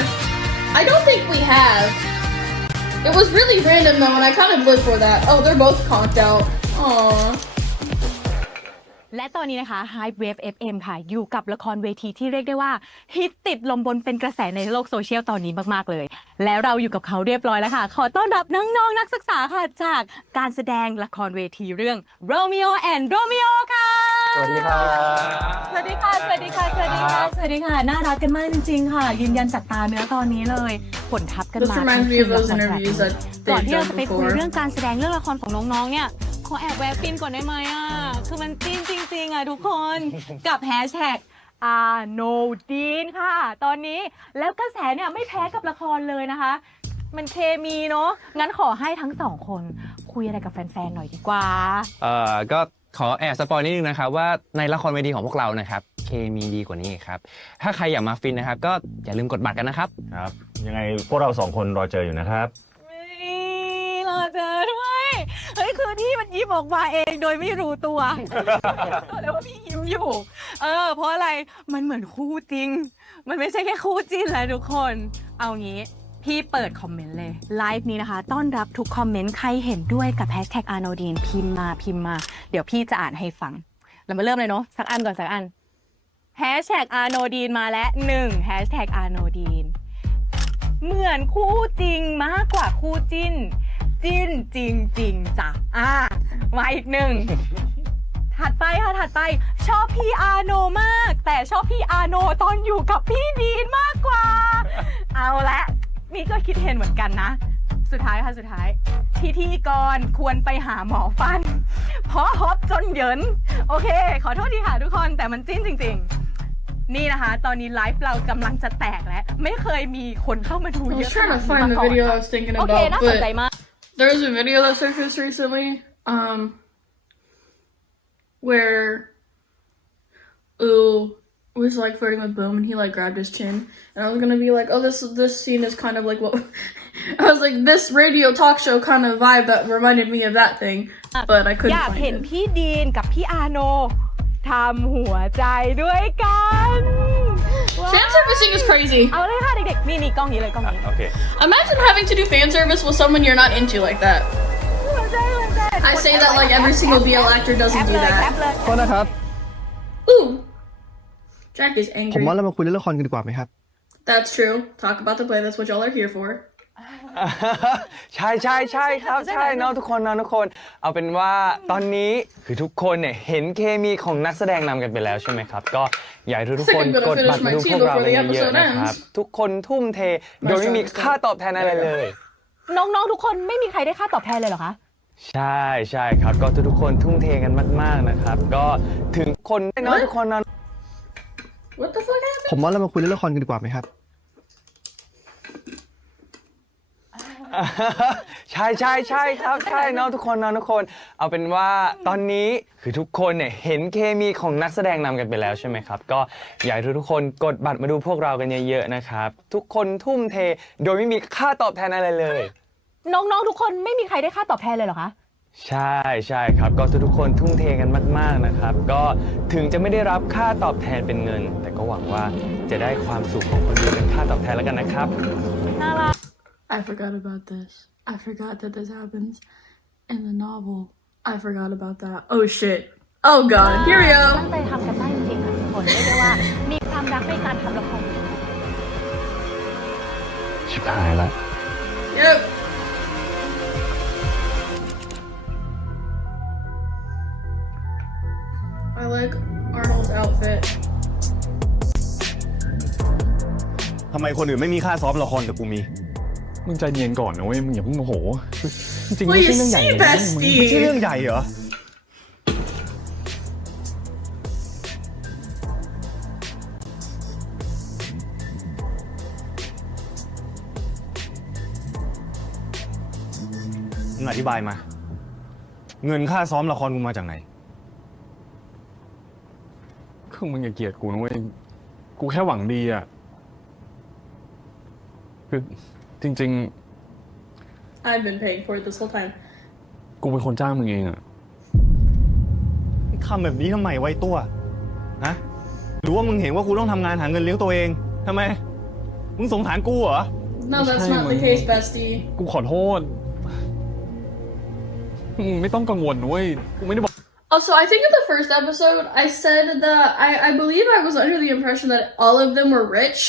I don't think we have. It was really random though, and I kind of lived for that. Oh, they're both conked out. Aww. และตอนนี้นะคะ Hype Wave FM ค่ะ อยู่กับละครเวทีที่เรียกได้ว่าฮิตติดลมบนเป็นกระแสในโลกโซเชียลตอนนี้มากๆเลย แล้วเราอยู่กับเขาเรียบร้อยแล้วค่ะ ขอต้อนรับน้องๆนักศึกษาค่ะ จากการแสดงละครเวทีเรื่อง Romeo and Romeo ค่ะ สวัสดีครับ สวัสดีค่ะ สวัสดีค่ะ สวัสดีค่ะ สวัสดีค่ะ น่ารักกันมากจริงๆค่ะ ยืนยันจากตาเนื้อตอนนี้เลย ผลทับกัน This มา reminds me of those interviews that ก่อน they've ที่เรา done จะไปคุย before. เรื่องการแสดงเรื่องละครของน้องๆเนี่ยขอแอบแวะฟินก่อนได้ไหมอ่ะคือมันจิ้นจริงๆอ่ะทุกคนกับแฮชแท็กอาโนดีนค่ะตอนนี้แล้วกระแสเนี่ยไม่แพ้กับละครเลยนะคะมันเคมีเนาะงั้นขอให้ทั้งสองคนคุยอะไรกับแฟนๆหน่อยดีกว่า ก็ขอแอบสปอยนิดนึงนะครับว่าในละครเวทีของพวกเรานะครับเคมีดีกว่านี้ครับถ้าใครอยากมาฟินนะครับก็อย่าลืมกดบัตรกันนะครับ ครับ ยังไงพวกเรา2 คนรอเจออยู่นะครับ รอเจอด้วยเฮ้ยคือที่มันยิ้มออกมาเองโดยไม่รู้ตัวแล้วว่าพี่ยิ้มอยู่เพราะอะไรมันเหมือนคู่จริงมันไม่ใช่แค่คู่จิ้นแล้วทุกคนเอางี้พี่เปิดคอมเมนต์เลยไลฟ์นี้นะคะต้อนรับทุกคอมเมนต์ใครเห็นด้วยกับแฮชแท็กอาโนดีนพิมพ์มาเดี๋ยวพี่จะอ่านให้ฟังเรามาเริ่มเลยเนาะสักอันก่อนสักอันแฮชแท็กอาโนดีนมาแล้ว1แฮชแท็กอาโนดีนเหมือนคู่จริงมากกว่าคู่จิ้นจิ้นจริงจ้ะมาอีก1ถัดไปค่ะถัดไปชอบพี่อาโนมากแต่ชอบพี่อาโนตอนอยู่กับพี่ดีนมากกว่าเอาละนี่ก็คิดเห็นเหมือนกันนะสุดท้ายค่ะสุดท้ายพิธีกรควรไปหาหมอฟันเพราะฮอปจนเหยินโอเคขอโทษทีค่ะทุกคนแต่มันจิ้นจริงๆนี่นะคะตอนนี้ไลฟ์เรากำลังจะแตกแล้วไม่เคยมีคนเข้ามาดู I เย was อะ trying to find the video I was thinking โอเค about, น่าสนใจ but มาก there was a video that surfaced recently, where Ooh was like flirting with Boom and he like grabbed his chin, and I was gonna be like, oh, this scene is kind of like what I was like, this radio talk show kind of vibe that reminded me of that thing, but I อ couldn't ยาก find เห็น it. พี่ดีนกับพี่อาโนทำหัวใจด้วยกัน Fan servicing is crazy. เอาเลยค่ะเด็กๆนี่กล้องนี้เลยกล้องนี้ โอเค Imagine having to do fan service with someone you're not into like that. หัวใจ I say that like every single BL actor แอ doesn't ป do เลยแอ that. ปเลย โทษนะครับ Ooh, Jack is ผม angry. ว่าเรามาคุยเรื่องละครกันดีกว่าไหมครับ That's true. Talk about the play. That's what y'all are here for. ใช่ครับใช่เนาะทุกคนเอาเป็นว่าตอนนี้คือทุกคนเนี่ยเห็นเคมีของนักแสดงนำกันไปแล้วใช่ไหมครับก็อยากให้ทุกคนกดบัตรมาดูพวกเรากันเยอะๆนะครับทุกคนทุ่มเทโดยไม่มีค่าตอบแทนอะไรเลย น้องๆทุกคนไม่มีใครได้ค่าตอบแทนเลยเหรอคะ ใช่ครับก็ทุกคนทุ่มเทกันมากๆนะครับก็ถึงคนเนาะทุกคน What the fuck happened? ผมว่าเรามาคุยเรื่องละครกันดีกว่าไหมครับ ใช่ครับใช่เนาะทุกคนเอาเป็นว่าตอนนี้คือทุกคนเนี่ยเห็นเคมีของนักแสดงนำกันไปแล้วใช่ไหมครับก็อยากให้ทุกคนกดบัตรมาดูพวกเรากันเยอะๆนะครับทุกคนทุ่มเทโดยไม่มีค่าตอบแทนอะไรเลย น้องๆทุกคนไม่มีใครได้ค่าตอบแทนเลยเหรอคะ ใช่ครับก็ทุกคนทุ่มเทกันมากๆนะครับก็ถึงจะไม่ได้รับค่าตอบแทนเป็นเงินแต่ก็หวังว่าจะได้ความสุขของคนดูเป็นค่าตอบแทนแล้วกันนะครับ น่ารัก I forgot about this. I forgot that this happens in the novel. I forgot about that. Oh shit. Oh god. Here we ตั้ go. งใจทำกันได้จริงๆค่ะทุกคนเรียกได้ว่ามีความรักในการทำละคร ชิบหายแล้ว Yep. I like Arnold's outfit. ทำไมคนอื่นไม่มีค่าซ้อมละครแต่กูมี มึงใจเย็นก่อนนะเว้ยมึงอย่าเพิ่งโมโหจริงๆ Well, ไม่ you ใช่เรื่องใหญ่ see, เลยนะมึง ไม่ใช่ bestie. เรื่องใหญ่เหรอ มึงอธิบายมา เงินค่าซ้อมละครกูมาจากไหน คือมึงอย่าเกลียดกูนะเว้ย กูแค่หวังดีอ่ะ คือจริง I've been paying for it this whole time. ๆ กูเป็นคนจ้างมึงเองอ่ะ ทำแบบนี้ทำไมไว้ตัวฮะหรือว่ามึงเห็นว่ากูต้องทำงานหาเงินเลี้ยงตัวเองทำไม มึงสงสารกูเหรอ No, that's not the case, bestie. กูขอโทษ มึงไม่ต้องกังวลเว้ย กูไม่ได้บอก Also, I think in the first episode, I said that I believe I was under the impression that all of them were rich,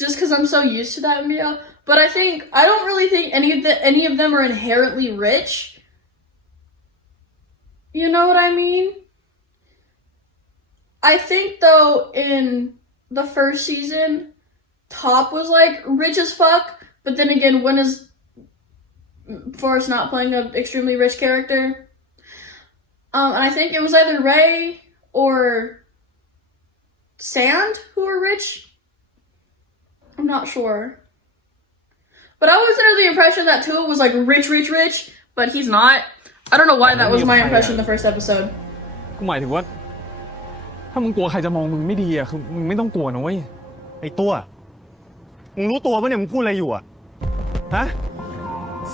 just because I'm so used to that MBO. But I don't really think any of them are inherently rich. You know what I mean? I think though in the first season, Top was like rich as fuck, but then again, when is Forrest not playing an extremely rich character? And I think it was either Ray or Sand who were rich. I'm not sure. But I was under the impression that Tua was like rich, but he's not. I don't know why that was my impression in the first episode. กูหมายถึงว่า ถ้ามึงกลัวใครจะมองมึงไม่ดีอ่ะ คือมึงไม่ต้องกลัวนะเว้ย ไอ้ตัว มึงรู้ตัวปะเนี่ยมึงพูดอะไรอยู่อะฮะ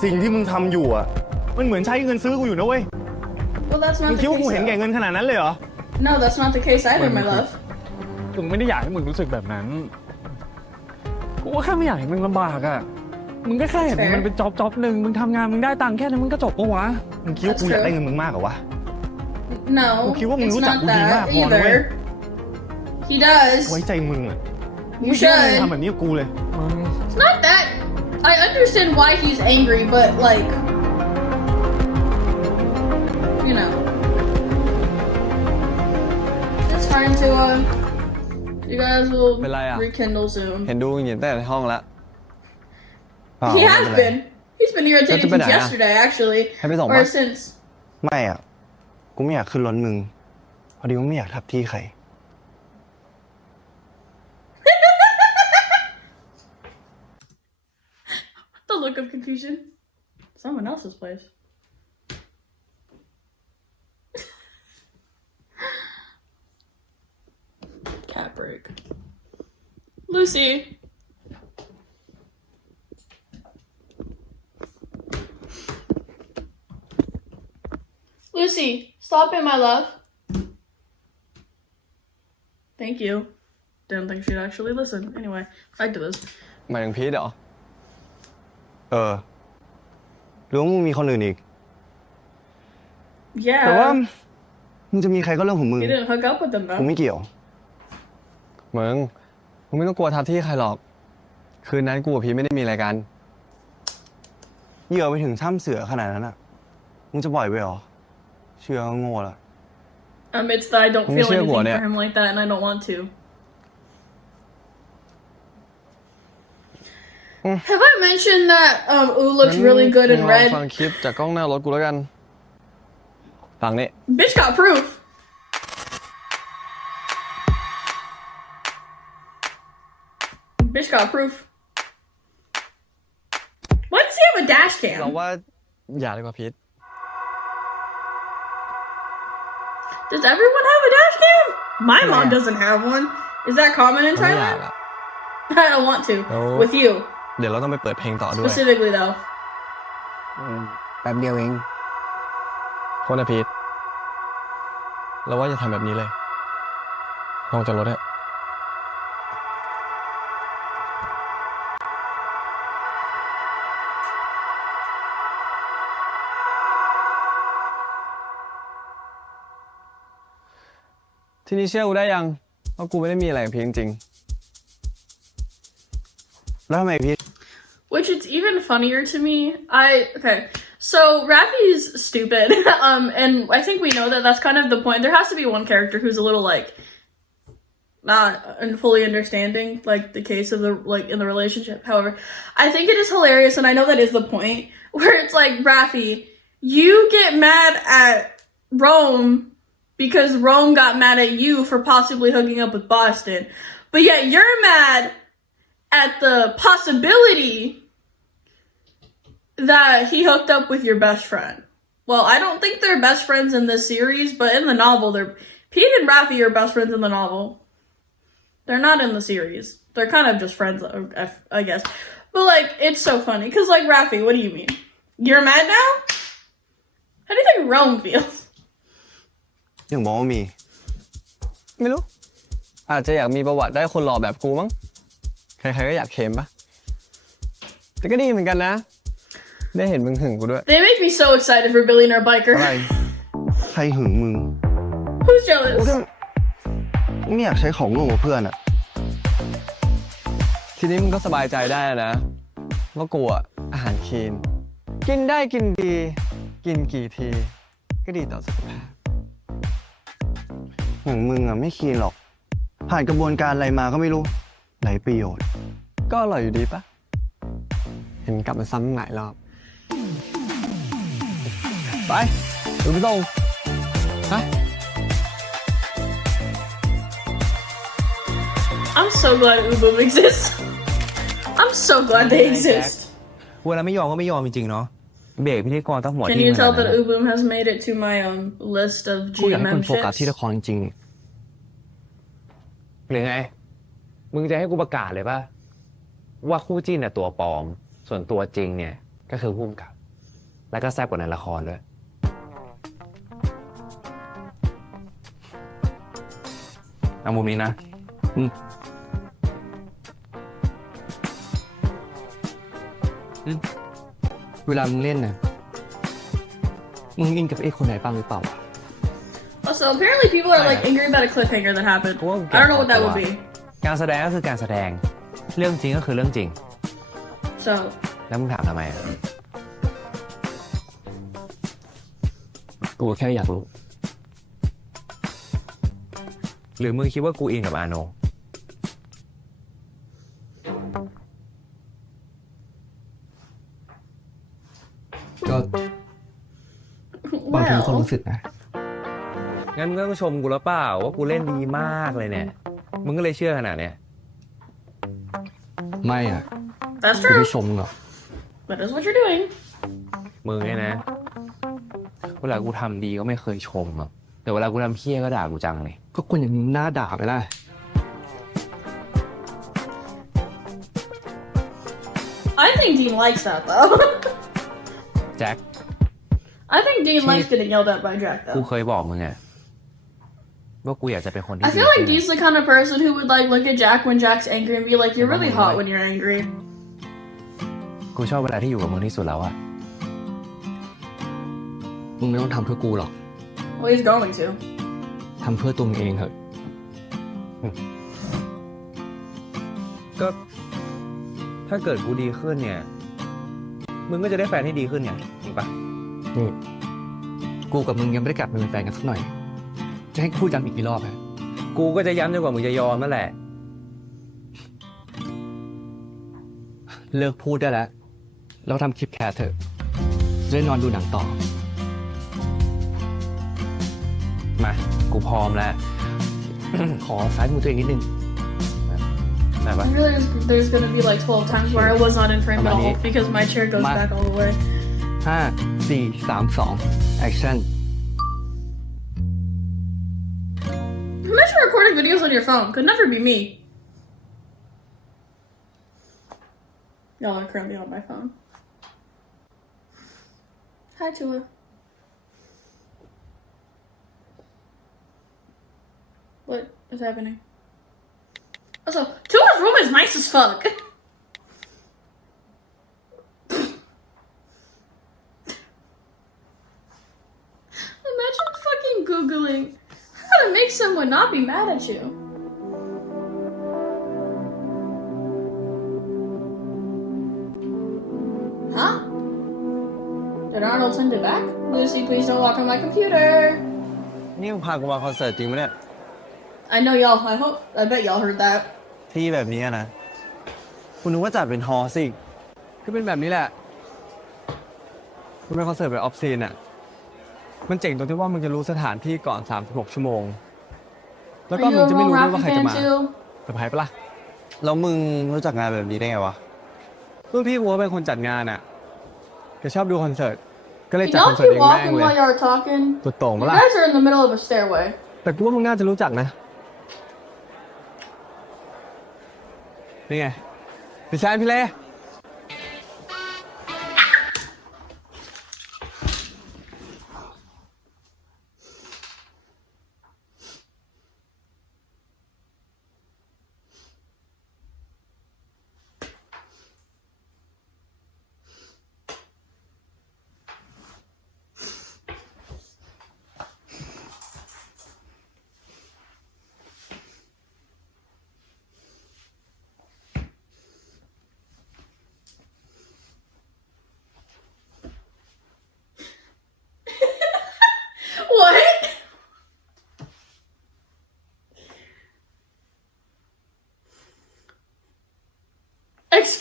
สิ่งที่มึงทำอยู่อะมันเหมือนใช้เงินซื้อกูอยู่นะเว้ย Well, that's มึ not ง the คิดว่ากู case. เห็นแก่ Though. เงินขนาดนั้นเลยเหรอ No, that's not the case either, my love. กูไม่ได้อยากให้มึงรู้สึกแบบนั้น กูก็แค่ไม่อยากให้มึงลำบากอ่ะ มึงก็แค่เห็นมันเป็นจ็อบหนึ่งมึงทำงานมึงได้ตังค์แค่นั้นมึงก็จบปะวะ มึงคิดว่ากูอยากได้เงินมึงมากเหรอวะ No, Well, he won't it's lose not that that Udima porn, either. He does. ไว้ใจมึงอะ You ไม่ได้ should. ทำแบบนี้กับกูเลย It's not that. I understand why he's angry, but like, you know, it's fine to you guys will เป็นไรอะ rekindle soon. เห็นดูอย่างแต่ในห้องแล้ว He has been. He's been irritating That's a bit since eye. yesterday, actually, ให้ไปส่ง or ปะ since. ไม่อ่ะ กูไม่อยากขึ้นรถมึง พอดีว่าไม่อยากทับที่ใคร The look of confusion. Someone else's place. Cat break. Lucy. Lucy, stop it, my love. Thank you. Didn't think she'd actually listen. Anyway, back to this. หมายถึงพีทเหรอ หรือว่ามึงมีคนอื่นอีก แต่ว่า Yeah. มึงจะมีใครก็เรื่องของมึง You didn't hook up with them กู though. ไม่เกี่ยว มึงไม่ต้องกลัวทับที่ใครหรอก คืนนั้นกูกับพีทไม่ได้มีอะไรกัน เหยื่อไปถึงถ้ำเสือขนาดนั้นอ่ะ มึงจะปล่อยไปเหรอ เชื่อก็โง่ละ It's that I don't Let me feel see anything what for it- him like that, and I don't want to. Have I mentioned that Ooh looks really good in งั้นมึงลอง red? ฟังคลิปจากกล้องหน้ารถกูแล้วกัน ฟังนี่ Bitch got proof. Bitch got proof. Why does he have a dash เรา cam? ว่าอย่าเลยกว่าพีท Does everyone have a dash cam? My mom doesn't have one. Is that common in เราไม่อยาก Thailand? อะ I don't want to. No. With you, เดี๋ยวเราต้องไปเปิดเพลงต่อด้วย specifically though. แป๊บเดียวเองโทษนะพีทเราว่าอย่าทำแบบนี้เลยลองจากรถเถอะทีนี้เชื่อกูได้ยังว่ากูไม่ได้มีอะไรกับพีทจริง แล้วทำไมพี่ Which it's even funnier to me. Okay. So Rappy's stupid. And I think we know that that's kind of the point. There has to be one character who's a little like not fully understanding like the case of the like in the relationship. However, I think it is hilarious, and I know that is the point where it's like Rappy, you get mad at Rome because Rome got mad at you for possibly hooking up with Boston, but yet you're mad at the possibility that he hooked up with your best friend. Well, I don't think they're best friends in this series, but in the novel, Pete and Raffi are best friends in the novel. They're not in the series. They're kind of just friends, I guess. But, like, it's so funny. Because, like, Raffi, what do you mean? You're mad now? How do you think Rome feels? อย่างบอกว่ามี ไม่รู้ อาจจะอยากมีประวัติได้คนหล่อแบบกูมั้ง ใครๆก็อยากเค็มปะแต่ก็ดีเหมือนกันนะ ได้เห็นมึงหึงกูด้วย They make me so excited for Billionaire Biker. อะไร ใครหึงมึง Who's กู jealous? แค่ไม่อยากใช้ของร่วมกับเพื่อนอะ ทีนี้มึงก็สบายใจได้แล้วนะว่ากูอะอาหารคลีน กินได้กินดี กินกี่ที ก็ดีต่อสุขภาพ อย่างมึงอะไม่คีนหรอก ผ่านกระบวนการอะไรมาก็ไม่รู้ไรประโยชน์ ก็อร่อยอยู่ดีปะ เห็นกลับมาซ้ำหลายรอบ ไปดูไม่ต้องไป I'm so glad AouBoom exists. I'm so glad they exist. เวลาไม่ยอมก็ไม่ยอมจริงๆเนาะ เบรกพิธีกรต้องหัว Can ทิ่ you มขนา tell ดนั้น that AouBoom has made it to my list of กูอยากให้คน GMM โฟกัสที่ ships? ละครจริง หรือไง มึงจะให้กูประกาศเลยป่ะ ว่าคู่จิ้นเนี่ยตัวปลอม ส่วนตัวจริงเนี่ย ก็คือพุ่มกับ แล้วก็แซ่บกว่าในละครด้วย เอามุมนี้นะ เวลามึงเล่นนะมึงอินกับไอ้คนไหนบ้างหรือเปล่า Also, apparently people are like angry about a cliffhanger that happened. I don't know what that would be. การแสดงก็คือการแสดง เรื่องจริงก็คือเรื่องจริง So, แล้วมึงถามทำไมอะ กูแค่อยากรู้ หรือมึงคิดว่ากูอินกับอาโน ก็บางทีก็ well, รู้สึกนะ งั้นมึงก็ต้องชมกูแล้วเปล่าว่ากูเล่นดีมากเลยเนี่ย มึงก็เลยเชื่อขนาดเนี้ย ไม่อ่ะ that's กู true. ไม่ชมหรอก That is what you're doing. มึงเนี่ยนะ เวลากูทำดีก็ไม่เคยชมอ่ะแต่เวลากูทำเพี้ยก็ด่ากูจังเลย ก็คนอย่างมึงหน้าด่าไปได้ I think Dean likes that though. แจ็ค I think Dean likes getting yelled at by Jack กู though. เคยบอกมึงไงว่ากูอยากจะเป็นคนที่ I ดี feel like ขึ้น Dean's the kind of person who would like look at Jack when Jack's angry and be like, "You're really hot when you're angry." กูชอบเวลาที่อยู่กับมึงที่สุดแล้วอะ มึงไม่ต้องทำเพื่อกูหรอก Well, he's going to. ทำเพื่อตัวมึงเองเถอะ ก็ถ้าเกิดกูดีขึ้นเนี่ย มึงก็จะได้แฟนที่ดีขึ้นไงจริงปะ นี่ กูกับมึงยังไม่ได้กลับมาเป็นแฟนกันสักหน่อย จะให้กูพูดย้ำอีกกี่รอบฮะ กูก็จะย้ำจนกว่ามึงจะยอมนั่นแหละ เลิกพูดได้แล้ว เราทำคลิปแคสเถอะ จะได้นอนดูหนังต่อ มา กูพร้อมแล้ว ขอซ้ายมือตัวเองนิดนึง ได้ปะ I realize there's gonna be like 12 times where I was not in frame at all because my chair goes back all the way. 5 4 3 2 action Imagine recording videos on your phone. Could never be me. Y'all are currently on my phone. Hi, Tua. What is happening? Also, Tua's room is nice as fuck. Imagine fucking Googling how to make someone not be mad at you. Huh? Did Arnold send it back? Lucy, please don't walk on my computer. นี่มึงพากูมาคอนเสิร์ตจริงปะเนี่ย I know y'all. I bet y'all heard that. ที่แบบนี้นะคุณนึกว่าจัดเป็นฮอลล์สิ ก็เป็นแบบนี้แหละ มันเป็นคอนเสิร์ตแบบออฟซีนอ่ะ มันเจ๋งตรงที่ว่ามึงจะรู้สถานที่ก่อน36 ชั่วโมง แล้วก็ Are มึ you ง a จะไม่ Roll รู้ด้วยว่า Raffy ใครจะ fan มา too? เซอร์ไพรส์ปะล่ะ แล้วมึงรู้จักงานแบบนี้ได้ไงวะ รุ่นพี่กูเป็นคนจัดงานอ่ะ แกชอบดูคอนเสิร์ตก็เลย Can จัดคอน y'all เสิร์ต keep เองแม่ง walking เลย while y'all are talking? สุดโต่ง You ปะล่ะ guys are in the middle of a stairway. แต่กูว่ามึงน่าจะรู้จักนะ นี่ไงพี่แซนพี่เล่ What?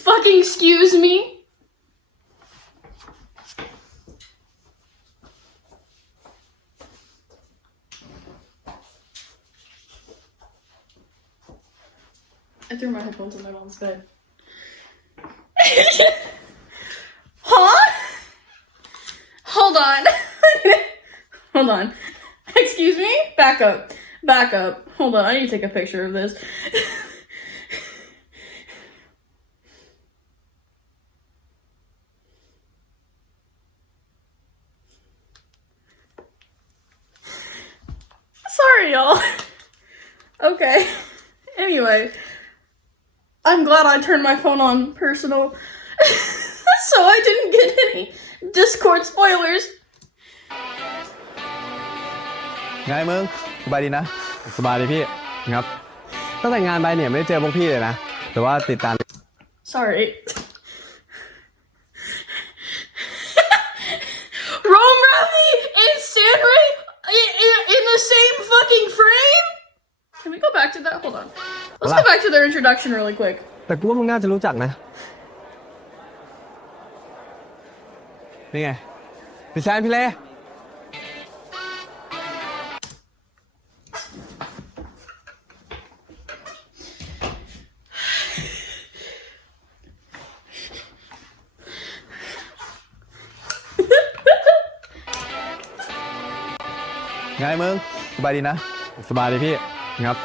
Fucking excuse me? I threw my headphones in my mom's bed. Huh? Hold on. Hold on. Excuse me? Back up. Back up. Hold on. I need to take a picture of this. Sorry, y'all. Okay. Anyway. I'm glad I turned my phone on personal. So I didn't get any Discord spoilers. ไงมึงสบายดีนะ สบายดีพี่ครับตั้งแต่งานไปเนี่ยไม่ได้เจอพวกพี่เลยนะแต่ว่าติดตาม Sorry. Rome Ravi and SandRay in the same fucking frame? Can we go back to that? Hold on. Let's go back to their introduction really quick. แต่กูว่ามึงน่าจะรู้จักนะ นี่ไงพี่แซนพี่เล่ ไงมึงสบายดีนะ สบายดีพี่ครับ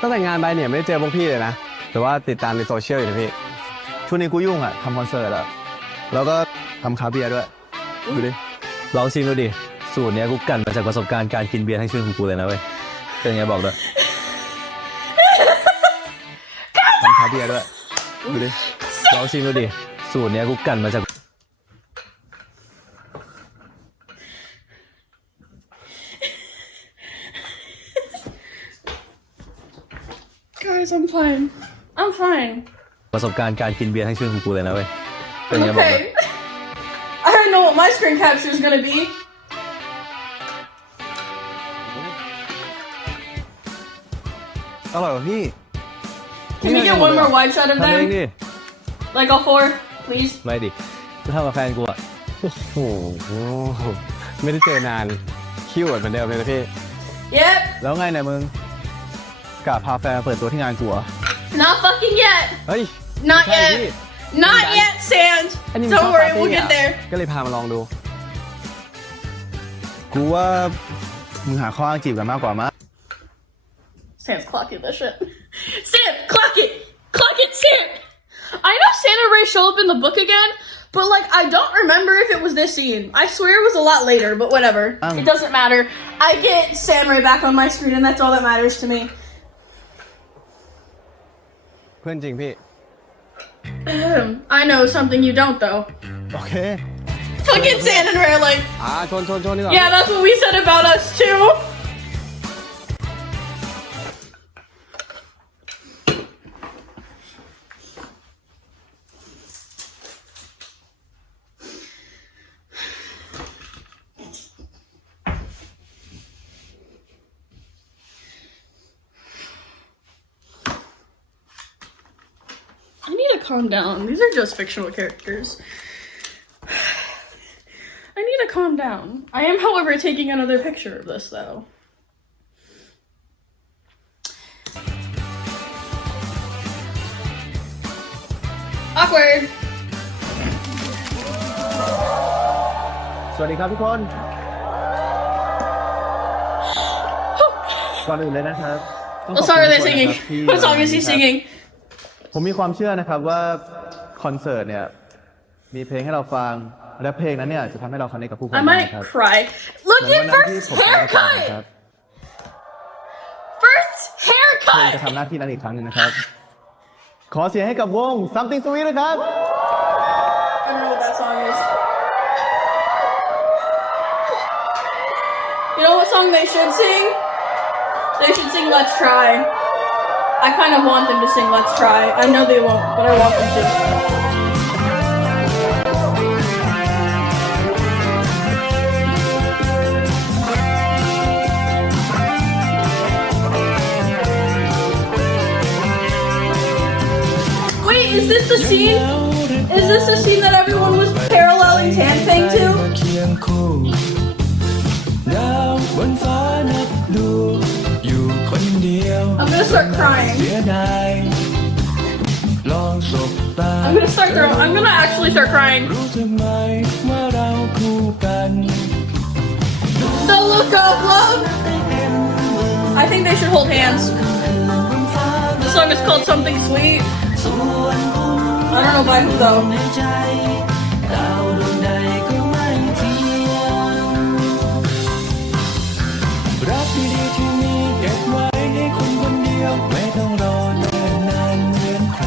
ตั้งแต่งานไปเนี่ยไม่ได้เจอพวกพี่เลยนะแต่ว่าติดตามในโซเชียลอยู่นะพี่ช่วงนี้กูยุ่งอ่ะทำคอนเสิร์ตอ่ะแล้วก็ทำคาเบียร์ด้วยดูดิ ลองชิมดูดิ สูตรเนี้ยกูกั่นมาจากประสบการณ์การกินเบียร์ทั้งชีวิตของกูเลยนะเว้ย เป็นไงบอกด้วย ทำคาเบียร์ด้วยดูดิ ลองชิมดูดิ สูตรเนี้ยกูกั่นมาจาก Guys, I'm fine. I'm fine. ประสบการณ์การกินเบียร์ทั้งชีวิตของกูเลยนะเว้ย เป็นไงบอกด้วย Okay. I don't know what my screen capture is gonna be. อร่อยกว่าพี่ Can we get one more wide shot of ทำเอง them? ดิ Like all four, please. ไม่ดิกูทำกับแฟนกูอะ โอ้โหไม่ได้เจอนานคิ้วเหมือนเดิมเลยนะพี่ Yep. แล้วไงเนี่ยมึงกะพาแฟนมาเปิดตัวที่งานกูเหรอ Not fucking yet. เฮ้ย Not ใช่พี่ yet. Not yet, Sand. อันนี้มันชอบ Don't worry, ปาร์ตี้ we'll get อะ there. ก็เลยพามาลองดู กูว่ามึงหาข้ออ้างจีบกันมากกว่ามั้ย Sand's clocking this shit. Sand, clock it! Clock it, Sand! I know SandRay show up in the book again, but like I don't remember if it was this scene. I swear it was a lot later, but whatever. It doesn't matter. I get SandRay back on my screen and that's all that matters to me. เพื่อนจริงพี่ I know something you don't though. โอเค Fucking SandRay like, ชนนี่ก่อน yeah, that's what we said about us too. I need to calm down. These are just fictional characters. I need to calm down. I am, however, taking another picture of this, though. Awkward. สวัสดีครับทุกคน ก่อนอื่นเลยนะครับต้องขอบ What คุณ song are ทุ they กคน singing? นะครับที่ What song is he มาวันนี้ครับ singing? ผมมีความเชื่อนะครับว่าคอนเสิร์ตเนี่ยมีเพลงให้เราฟังและเพลงนั้นเนี่ยจะทำให้เราคอนเนคกับผู้คน I ได้ might ครับ cry. Look เหมือน at วันนั้นที่ First's ผมไปประกวดค haircut! รับ First's เพลงจะ haircut! ทำหน้าที่นั้นอีกครั้งหนึ่งนะครับ ขอเสียงให้กับวง Something Sweet นะครับ I don't know what that song is. You know what song they should sing? They should sing Let's Try. I kind of want them to sing Let's Try. I know they won't, but I want them to. Wait, is this the scene? Is this the scene that everyone was paralleling Tan Fang to? เคียงคู่ดาวบนฟ้านับดูอยู่คนเดียว I'm gonna start crying. เสียดายลองสบตา I'm gonna actually start crying. รู้สึกไหมเมื่อเราคู่กัน The look of love. I think they should hold hands. The song is called Something Sweet. I don't know by who though. ดาวดวงใดก็ไม่เที่ยงรักดีๆที่มีเก็บไว้ให้คนคนเดียวไม่ต้องรอเนิ่นนานเหมือนใคร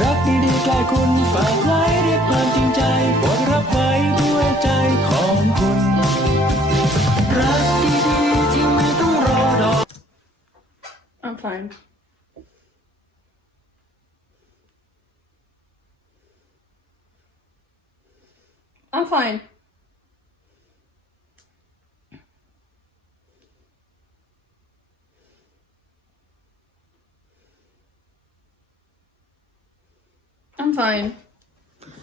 รักดีๆใกล้คุณฝากไว้ด้วยความจริงใจโปรดรับไว้ด้วยใจของคุณรักดีๆที่ไม่ต้องรอดอก I'm fine. I'm fine. I'm fine.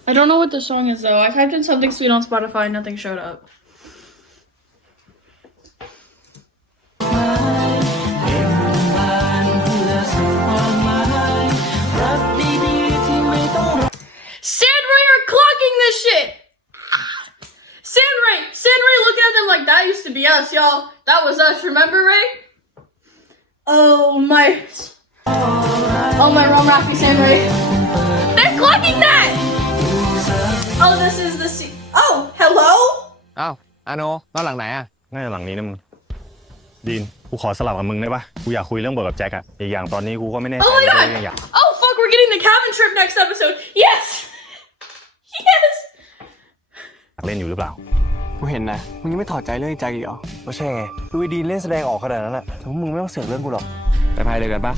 I don't know what the song is though. I typed in Something Sweet on Spotify and nothing showed up. SandRay are clocking this shit! SandRay looking at them like that used to be us, y'all. That was us, remember, Ray? Oh my Rom Rafi SandRay. They're clocking that! Oh, this is the scene. Oh, hello? อ้าวอาโนนอนหลังไหนอ่ะ น่าจะหลังนี้นะมึง ดีน กูขอสลับกับมึงได้ปะกูอยากคุยเรื่องบทกับแจ็คอะอีกอย่างตอนนี้กูก็ไม่แน่ใจ Oh my ว่า god! เรื่องอยาก Oh fuck, we're getting the cabin trip next episode. Yes! Yes! เล่นอยู่หรือเปล่า กูเห็นนะ มึงยังไม่ถอดใจเรื่องใจอีกเหรอก็ใช่ไงดูดีนเล่นแสดงออกขนาดนั้นแหละแต่ว่ามึงไม่ต้องเสือกเรื่องกูหรอก ไปพายเรือกันปะ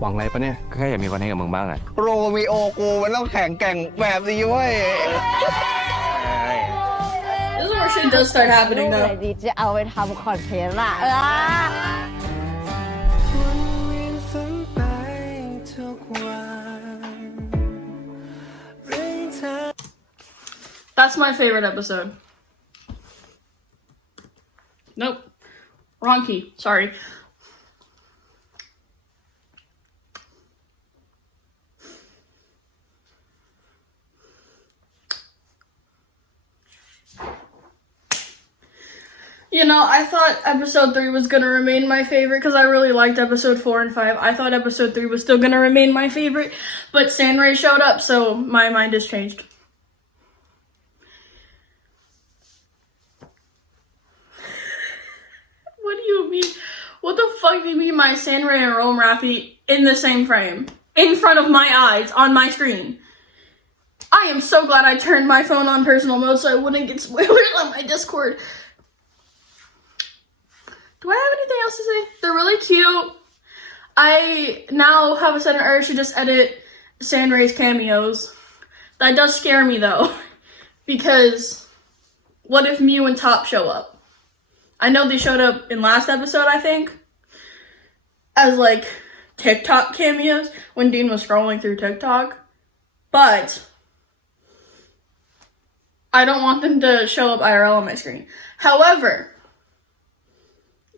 หวังอะไรปะเนี่ย ก็แค่อยากมีคอนเทนต์กับมึงบ้างอะ โรมิโอกูมันต้องแข็งแกร่งแบบนี้เว้ย This is where shit does start happening อะไร though. ดีจะเอาไปทำคอนเทนต์อ่ะ That's my favorite episode. Nope. Wrong key. Sorry. You know, I thought episode 3 was gonna remain my favorite because I really liked episode 4 and 5. I thought episode 3 was still gonna remain my favorite, but SandRay showed up, so my mind has changed. What do you mean? What the fuck do you mean my SandRay and Rome Raffi in the same frame? In front of my eyes, on my screen. I am so glad I turned my phone on personal mode so I wouldn't get spoilers on my Discord. Do I have anything else to say? They're really cute. I now have a sudden urge to just edit SandRay's cameos. That does scare me though. Because what if Mew and Top show up? I know they showed up in last episode, I think. As like TikTok cameos when Dean was scrolling through TikTok. But I don't want them to show up IRL on my screen. However,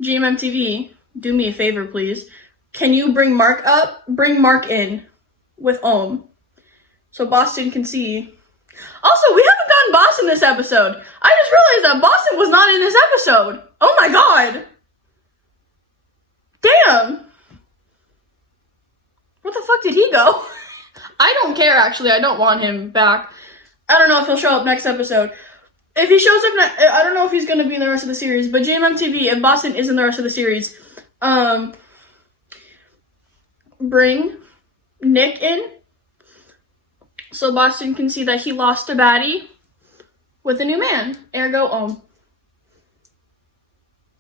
GMMTV, do me a favor, please. Can you bring Mark in with Ohm so Boston can see Also, we haven't gotten Boston this episode. I just realized that Boston was not in this episode. Oh my god. Damn. Where the fuck did he go? I don't care, actually. I don't want him back. I don't know if he'll show up next episode. If he shows up, I don't know if he's going to be in the rest of the series, but JMMTV, if Boston is in the rest of the series, bring Nick in so Boston can see that he lost a baddie with a new man. Ergo, Ohm.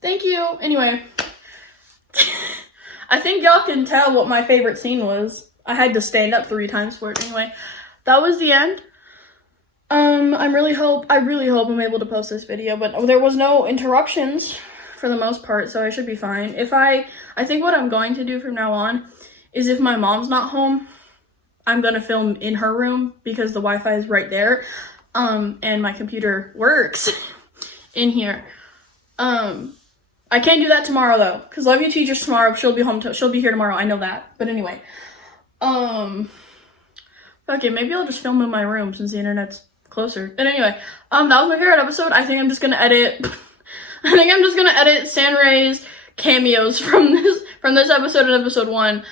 Thank you. Anyway, I think y'all can tell what my favorite scene was. I had to stand up 3 times for it. Anyway, that was the end. I really hope I'm able to post this video, but there was no interruptions for the most part, so I should be fine. I think what I'm going to do from now on is if my mom's not home, I'm gonna film in her room because the Wi-Fi is right there, and my computer works in here. I can't do that tomorrow though, because Love You Teachers tomorrow, she'll be here tomorrow, I know that. But anyway, okay, maybe I'll just film in my room since the internet's closer. And anyway, that was my favorite episode. I think I'm just gonna edit SandRay's cameos from this episode and episode 1.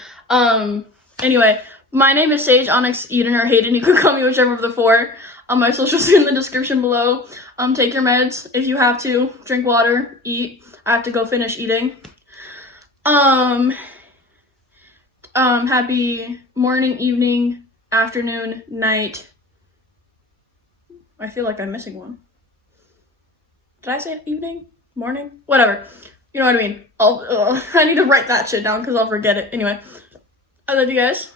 Anyway, my name is Sage, Onyx, Eden, or Hayden. You can call me whichever of the 4. My socials are in the description below. Take your meds if you have to. Drink water, eat. I have to go finish eating. Happy morning, evening, afternoon, night. I feel like I'm missing one. Did I say evening? Morning? Whatever. You know what I mean. I need to write that shit down because I'll forget it. Anyway, I love you guys.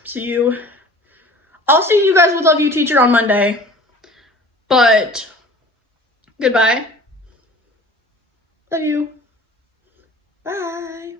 I'll see you guys with Love You Teacher on Monday. But, goodbye. Love you. Bye.